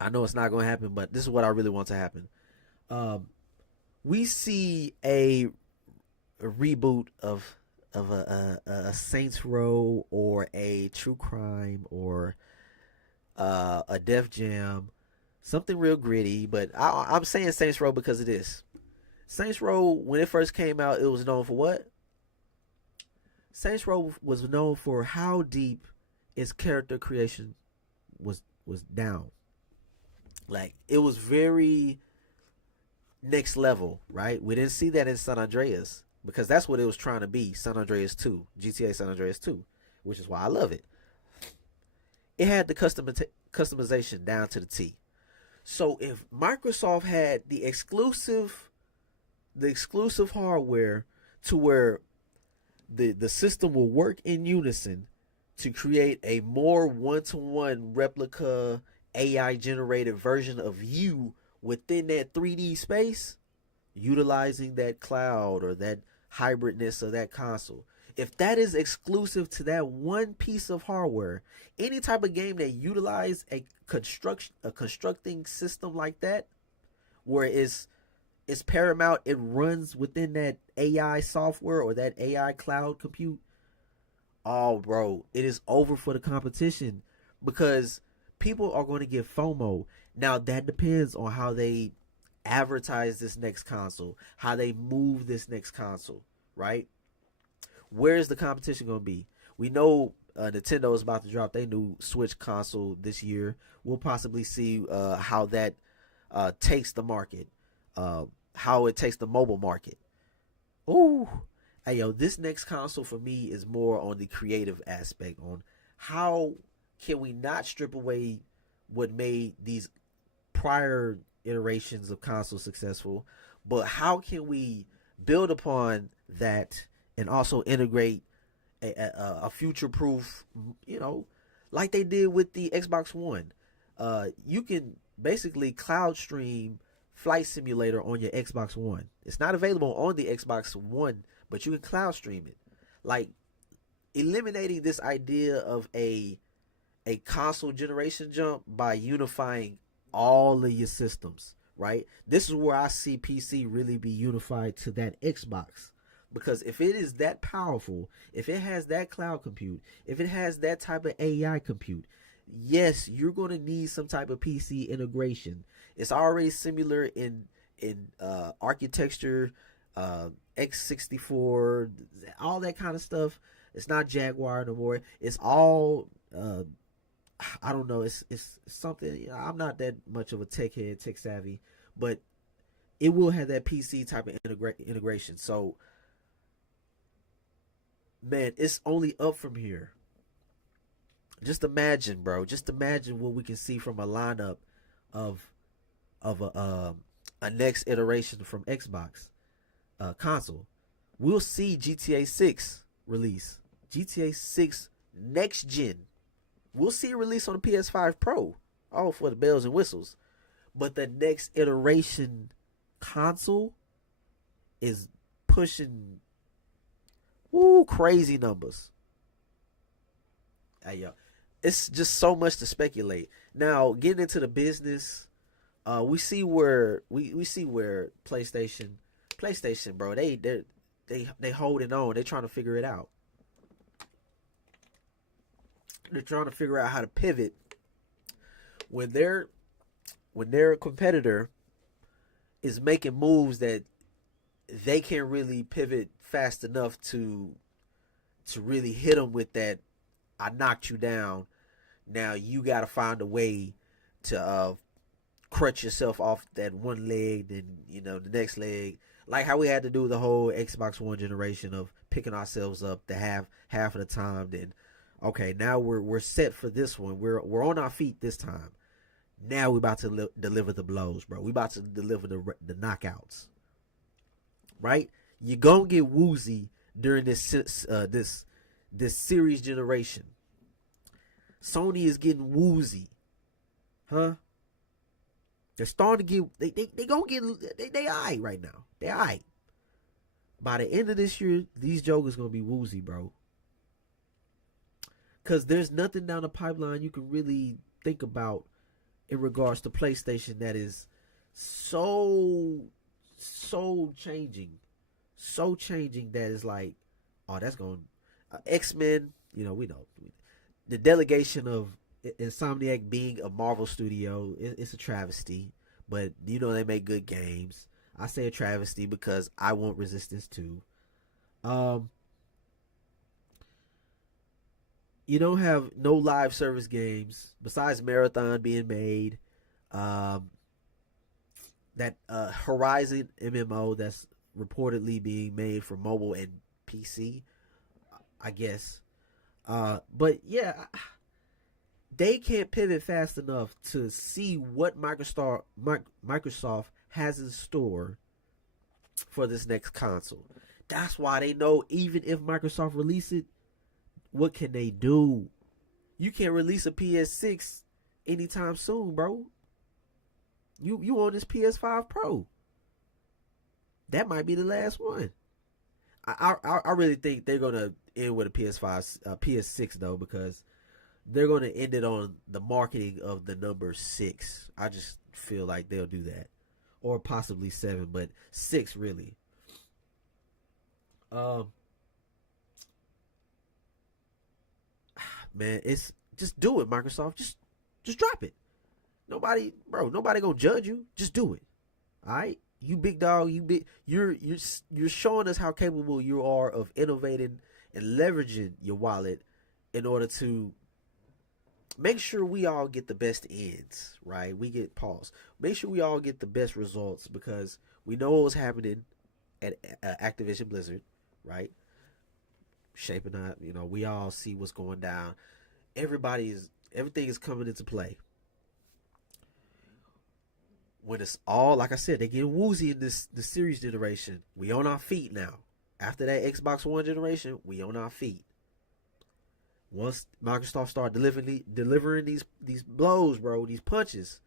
I know it's not going to happen, but this is what I really want to happen. We see a reboot of a Saints Row or a True Crime or a Def Jam, something real gritty. But I'm saying Saints Row because of this. Saints Row, when it first came out, it was known for what? Saints Row was known for how deep its character creation was down. Like, it was very next level, right? We didn't see that in San Andreas because that's what it was trying to be. San Andreas 2, GTA San Andreas 2, which is why I love it. It had the customization down to the T. So if Microsoft had the exclusive hardware to where the system will work in unison to create a more one-to-one replica AI generated version of you within that 3D space, utilizing that cloud or that hybridness of that console. If that is exclusive to that one piece of hardware, any type of game that utilize a constructing system like that, where it's paramount. It runs within that AI software or that AI cloud compute. Oh, bro, it is over for the competition because people are going to get FOMO. Now, that depends on how they advertise this next console, how they move this next console, right? Where is the competition going to be? We know Nintendo is about to drop their new Switch console this year. We'll possibly see how that takes the market, how it takes the mobile market. Ooh, hey yo, this next console for me is more on the creative aspect, on how can we not strip away what made these prior iterations of consoles successful, but how can we build upon that and also integrate a future proof, you know, like they did with the Xbox One. You can basically cloud stream Flight Simulator on your Xbox One. It's not available on the Xbox One, but you can cloud stream it. Like eliminating this idea of a console generation jump by unifying all of your systems, right? This is where I see PC really be unified to that Xbox. Because if it is that powerful, if it has that cloud compute, if it has that type of AI compute, yes, you're going to need some type of PC integration. It's already similar in architecture, x64, all that kind of stuff. It's not Jaguar no more. It's all I don't know. It's something. You know, I'm not that much of a tech head, tech savvy, but it will have that PC type of integration. So, man, it's only up from here. Just imagine, bro. Just imagine what we can see from a lineup of a next iteration from Xbox console. We'll see GTA 6 release. GTA 6 next gen. We'll see it release on the PS5 Pro. All for the bells and whistles. But the next iteration console is pushing crazy numbers. Hey, yo. It's just so much to speculate. Now, getting into the business, we see where PlayStation, bro, they holding on. They're trying to figure it out. They're trying to figure out how to pivot when their competitor is making moves that they can't really pivot fast enough to really hit them with that. I knocked you down. Now you got to find a way to crutch yourself off that one leg, then the next leg. Like how we had to do the whole Xbox One generation of picking ourselves up to half of the time. Then, okay, now we're set for this one. We're on our feet this time. Now we're about to deliver the blows, bro. We about to deliver the knockouts. Right? You're gonna get woozy during this series generation. Sony is getting woozy, huh? They're starting to get they gonna get they aight right now. They aight. By the end of this year, these jokers gonna be woozy, bro. Cause there's nothing down the pipeline you can really think about in regards to PlayStation that is so changing, that is like, oh, that's going X-Men. We know the delegation of Insomniac being a Marvel studio. It's a travesty, but they make good games. I say a travesty because I want Resistance 2. You don't have no live service games besides Marathon being made. That Horizon MMO that's reportedly being made for mobile and PC, I guess. But yeah, they can't pivot fast enough to see what Microsoft has in store for this next console. That's why they know even if Microsoft release it, what can they do? You can't release a PS6 anytime soon, bro. You on this PS5 Pro. That might be the last one. I really think they're gonna end with a PS6 though, because they're gonna end it on the marketing of the number 6. I just feel like they'll do that, or possibly 7, but 6 really. Man, it's just do it, Microsoft. Just drop it. Nobody gonna judge you. Just do it. All right, you big dog. You're showing us how capable you are of innovating and leveraging your wallet in order to make sure we all get the best ends. Right? We get pause. Make sure we all get the best results because we know what was happening at Activision Blizzard. Right? Shaping up. We all see what's going down. Everything is coming into play. When it's all, like I said, they get woozy in this series generation. We on our feet now. After that Xbox One generation, we on our feet. Once Microsoft start delivering these blows, bro, these punches,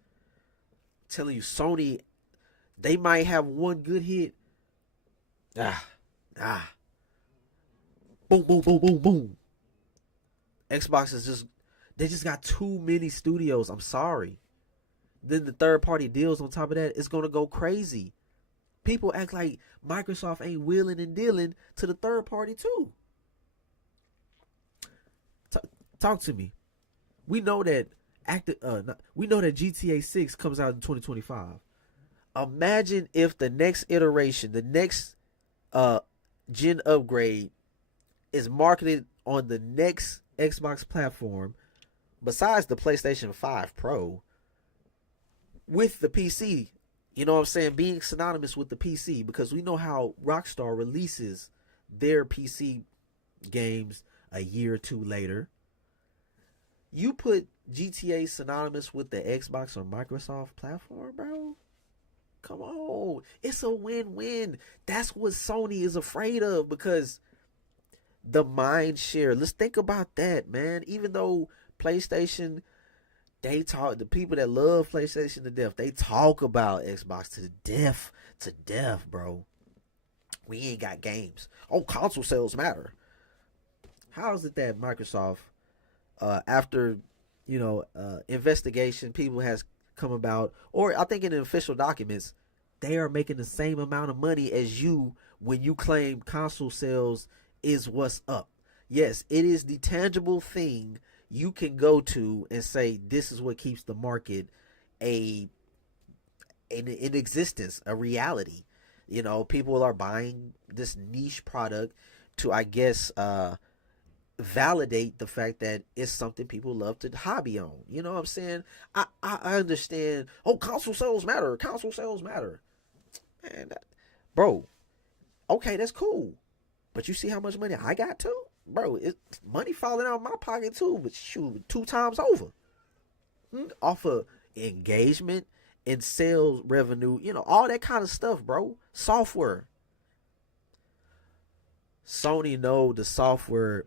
I'm telling you, Sony, they might have one good hit. Boom, boom, boom, boom, boom. Xbox they just got too many studios. I'm sorry. Then the third party deals on top of that is gonna go crazy. People act like Microsoft ain't willing and dealing to the third party too. Talk to me. We know that GTA 6 comes out in 2025. Imagine if the next iteration, the next gen upgrade is marketed on the next Xbox platform besides the PlayStation 5 Pro with the PC. You know what I'm saying? Being synonymous with the PC, because we know how Rockstar releases their PC games a year or two later. You put GTA synonymous with the Xbox or Microsoft platform, bro. Come on. It's a win-win. That's what Sony is afraid of, because the mind share. Let's think about that, man. Even though PlayStation, the people that love PlayStation to death, they talk about Xbox to death, bro. We ain't got games. Oh, console sales matter. How is it that Microsoft, after investigation, people has come about, or I think in the official documents, they are making the same amount of money as you when you claim console sales is what's up. Yes, it is the tangible thing you can go to and say this is what keeps the market in existence, a reality. People are buying this niche product to, I guess, validate the fact that it's something people love to hobby on. You know what I'm saying? I understand. Oh, console sales matter. Console sales matter. Man, bro. Okay, that's cool. But you see how much money I got too? Bro, it's money falling out of my pocket too, but shoot, 2 times over. Off of engagement and sales revenue, all that kind of stuff, bro. Software. Sony know the software,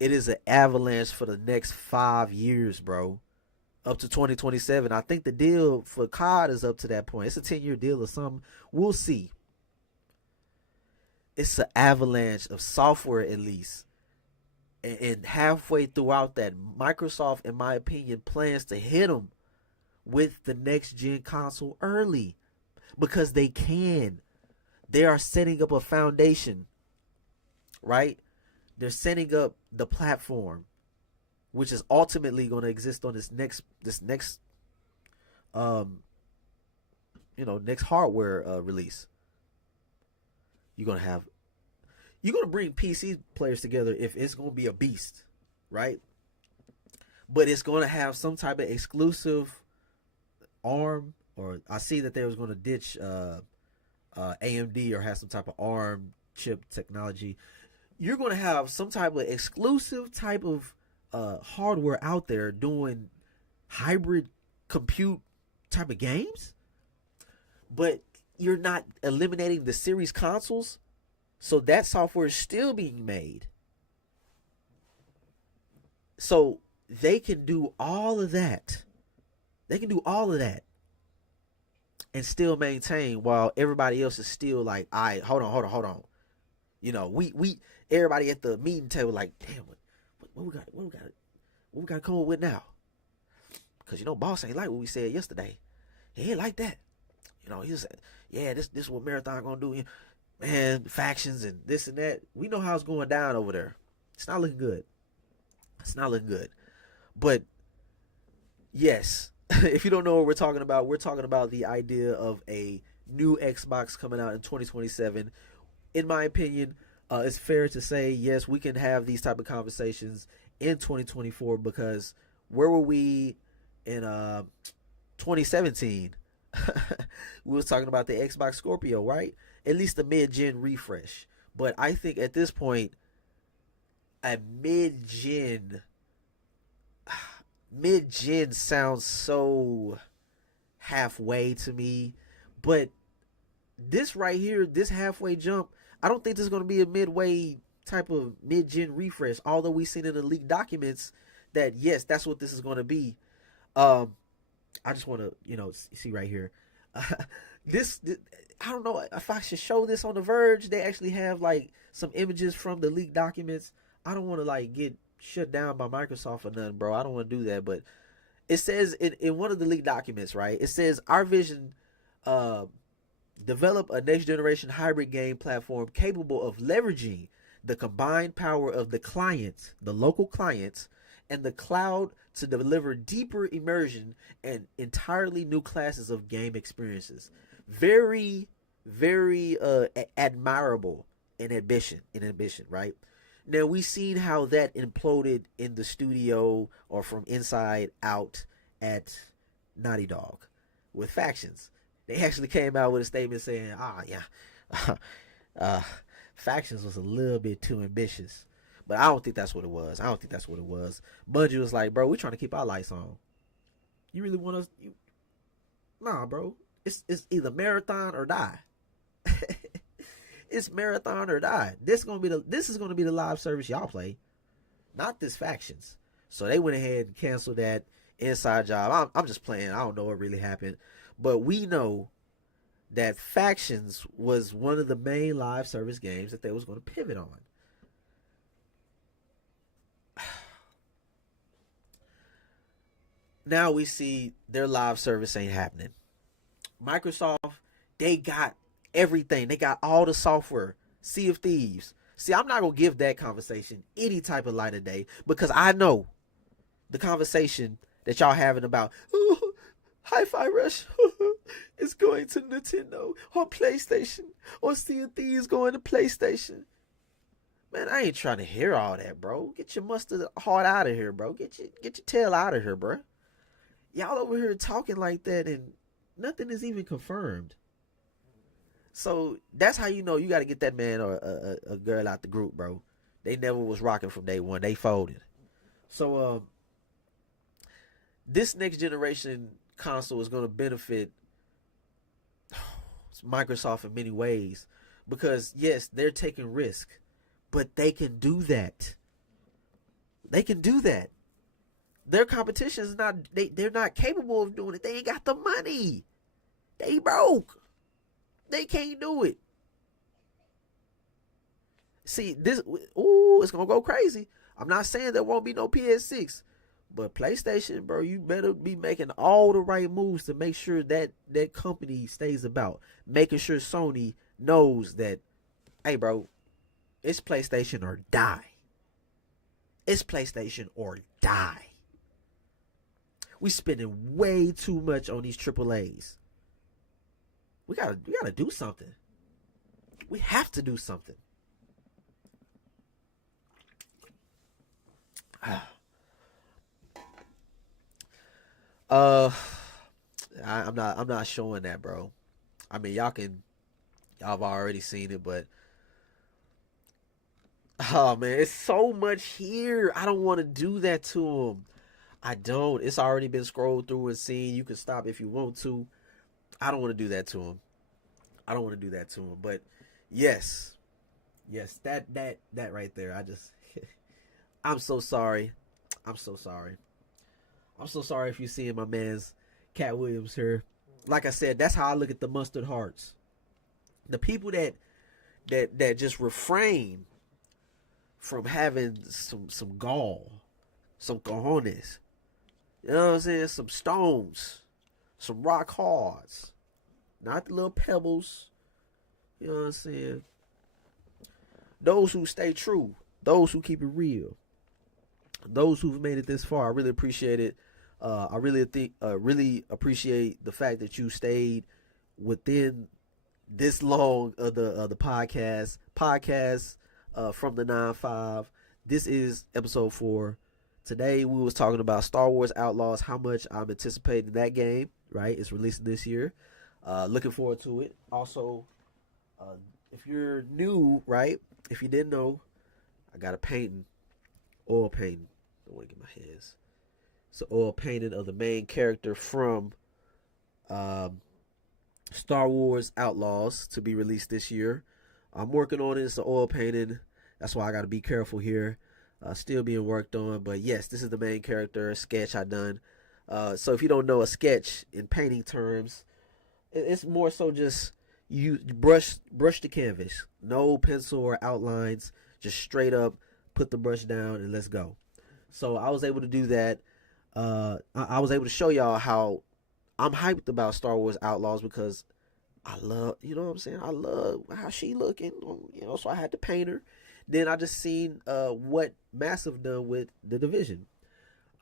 it is an avalanche for the next 5 years, bro. Up to 2027. I think the deal for COD is up to that point. It's a 10-year deal or something. We'll see. It's an avalanche of software, at least. And halfway throughout that, Microsoft, in my opinion, plans to hit them with the next gen console early, because they can. They are setting up a foundation, right? They're setting up the platform, which is ultimately going to exist on this next next hardware release. You're gonna bring PC players together if it's gonna be a beast, right? But it's gonna have some type of exclusive ARM, or I see that they was gonna ditch AMD or have some type of ARM chip technology. You're gonna have some type of exclusive type of hardware out there doing hybrid compute type of games, but you're not eliminating the series consoles. So that software is still being made. So they can do all of that. And still maintain, while everybody else is still like, all right, hold on. We everybody at the meeting table like, damn, what we got to come up with now? Because boss ain't like what we said yesterday. He ain't like that. You know, he said, yeah, this is what Marathon gonna do. Man, factions and this and that. We know how it's going down over there. It's not looking good. It's not looking good. But yes, if you don't know what we're talking about the idea of a new Xbox coming out in 2027. In my opinion, it's fair to say, yes, we can have these type of conversations in 2024, because where were we in 2017? We was talking about the Xbox Scorpio, right? At least a mid-gen refresh. But I think at this point, a mid-gen sounds so halfway to me. But this right here, this halfway jump, I don't think this is going to be a midway type of mid-gen refresh. Although we've seen in the leaked documents that, yes, that's what this is going to be. I just want to, see right here. This, I don't know if I should show this on The Verge. They actually have like some images from the leaked documents. I don't want to like get shut down by Microsoft or nothing, bro. I don't want to do that. But it says in one of the leaked documents, right? It says our vision, develop a next generation hybrid game platform capable of leveraging the combined power of the clients, the local clients, and the cloud to deliver deeper immersion and entirely new classes of game experiences. Very, very admirable in ambition, right? Now, we've seen how that imploded in the studio or from inside out at Naughty Dog with factions. They actually came out with a statement saying, factions was a little bit too ambitious. But I don't think that's what it was. Bungie was like, bro, we're trying to keep our lights on. You really want us? Nah, bro. It's either marathon or die. It's marathon or die. This is gonna be the live service y'all play, not this factions. So they went ahead and canceled that inside job. I'm just playing. I don't know what really happened, but we know that factions was one of the main live service games that they was going to pivot on. Now we see their live service ain't happening. Microsoft, they got everything. They got all the software. Sea of Thieves. See, I'm not going to give that conversation any type of light of day, because I know the conversation that y'all having about, Hi-Fi Rush is going to Nintendo or PlayStation, or Sea of Thieves going to PlayStation. Man, I ain't trying to hear all that, bro. Get your mustard heart out of here, bro. Get your tail out of here, bro. Y'all over here talking like that and nothing is even confirmed. So that's how you know you got to get that man or a girl out the group, bro. They never was rocking from day one. They folded. So this next generation console is going to benefit Microsoft in many ways, because yes, they're taking risk, but they can do that. They can do that. Their competition is not, they're not capable of doing it. They ain't got the money. They broke. They can't do it. See, this, it's going to go crazy. I'm not saying there won't be no PS6, but PlayStation, bro, you better be making all the right moves to make sure that that company stays about. Making sure Sony knows that, hey, bro, it's PlayStation or die. It's PlayStation or die. We spending way too much on these AAAs. We gotta do something. We have to do something. I'm not showing that, bro. I mean, y'all have already seen it, but oh man, it's so much here. I don't want to do that to them. I don't. It's already been scrolled through and seen. You can stop if you want to. I don't want to do that to him. But yes, that right there. I'm so sorry. I'm so sorry if you see my man's Cat Williams here. Like I said, that's how I look at the mustard hearts. The people that just refrain from having some gall, some cojones. You know what I'm saying? Some stones, some rock hards. not the little pebbles. You know what I'm saying? Those who stay true, those who keep it real, those who've made it this far. I really appreciate it. I really appreciate the fact that you stayed within this long of the podcast from the 9-5. This is episode 4. Today we was talking about Star Wars Outlaws, how much I'm anticipating that game, right? It's releasing this year. Looking forward to it. Also, if you're new, right? If you didn't know, I got a painting, oil painting. I don't want to get my hands. It's an oil painting of the main character from Star Wars Outlaws to be released this year. I'm working on it. It's an oil painting. That's why I got to be careful here. Still being worked on. But yes, this is the main character, a sketch I done. So if you don't know a sketch in painting terms, it's more so just you brush the canvas. No pencil or outlines. Just straight up put the brush down and let's go. So I was able to do that. I was able to show y'all how I'm hyped about Star Wars Outlaws because I love, you know what I'm saying? I love how she looking, you know, so I had to paint her. Then I just seen what Massive done with The Division.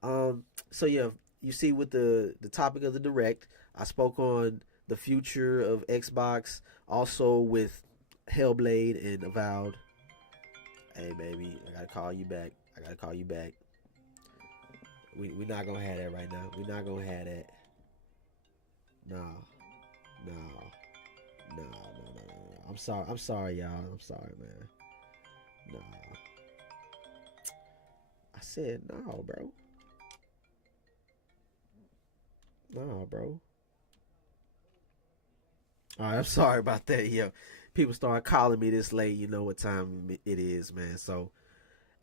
So yeah, you see with the topic of the direct, I spoke on the future of Xbox, also with Hellblade and Avowed. Hey baby, I gotta call you back. We not gonna have that right now. We not gonna have that. No. I'm sorry, y'all. I'm sorry, man. No. I said no, bro. No, bro. Alright, I'm sorry about that, yo. People start calling me this late. You know what time it is, man. So,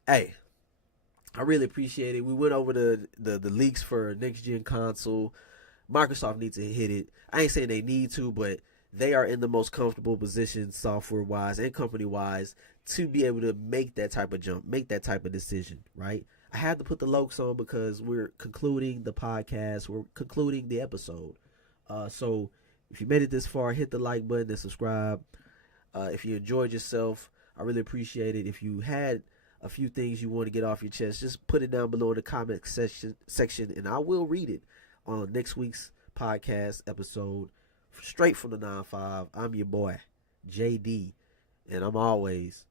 hey, I really appreciate it. We went over the leaks for next gen console. Microsoft needs to hit it. I ain't saying they need to, but they are in the most comfortable position software wise and company wise to be able to make that type of jump, make that type of decision, right? I had to put the Lokes on because we're concluding the podcast. We're concluding the episode. So if you made it this far, hit the like button and subscribe. If you enjoyed yourself, I really appreciate it. If you had a few things you want to get off your chest, just put it down below in the comment section and I will read it on next week's podcast episode straight from the 9-5. I'm your boy, JD, and I'm always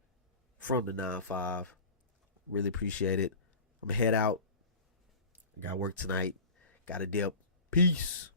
from the 9-5. Really appreciate it. I'm going to head out. I got work tonight. Got a dip. Peace.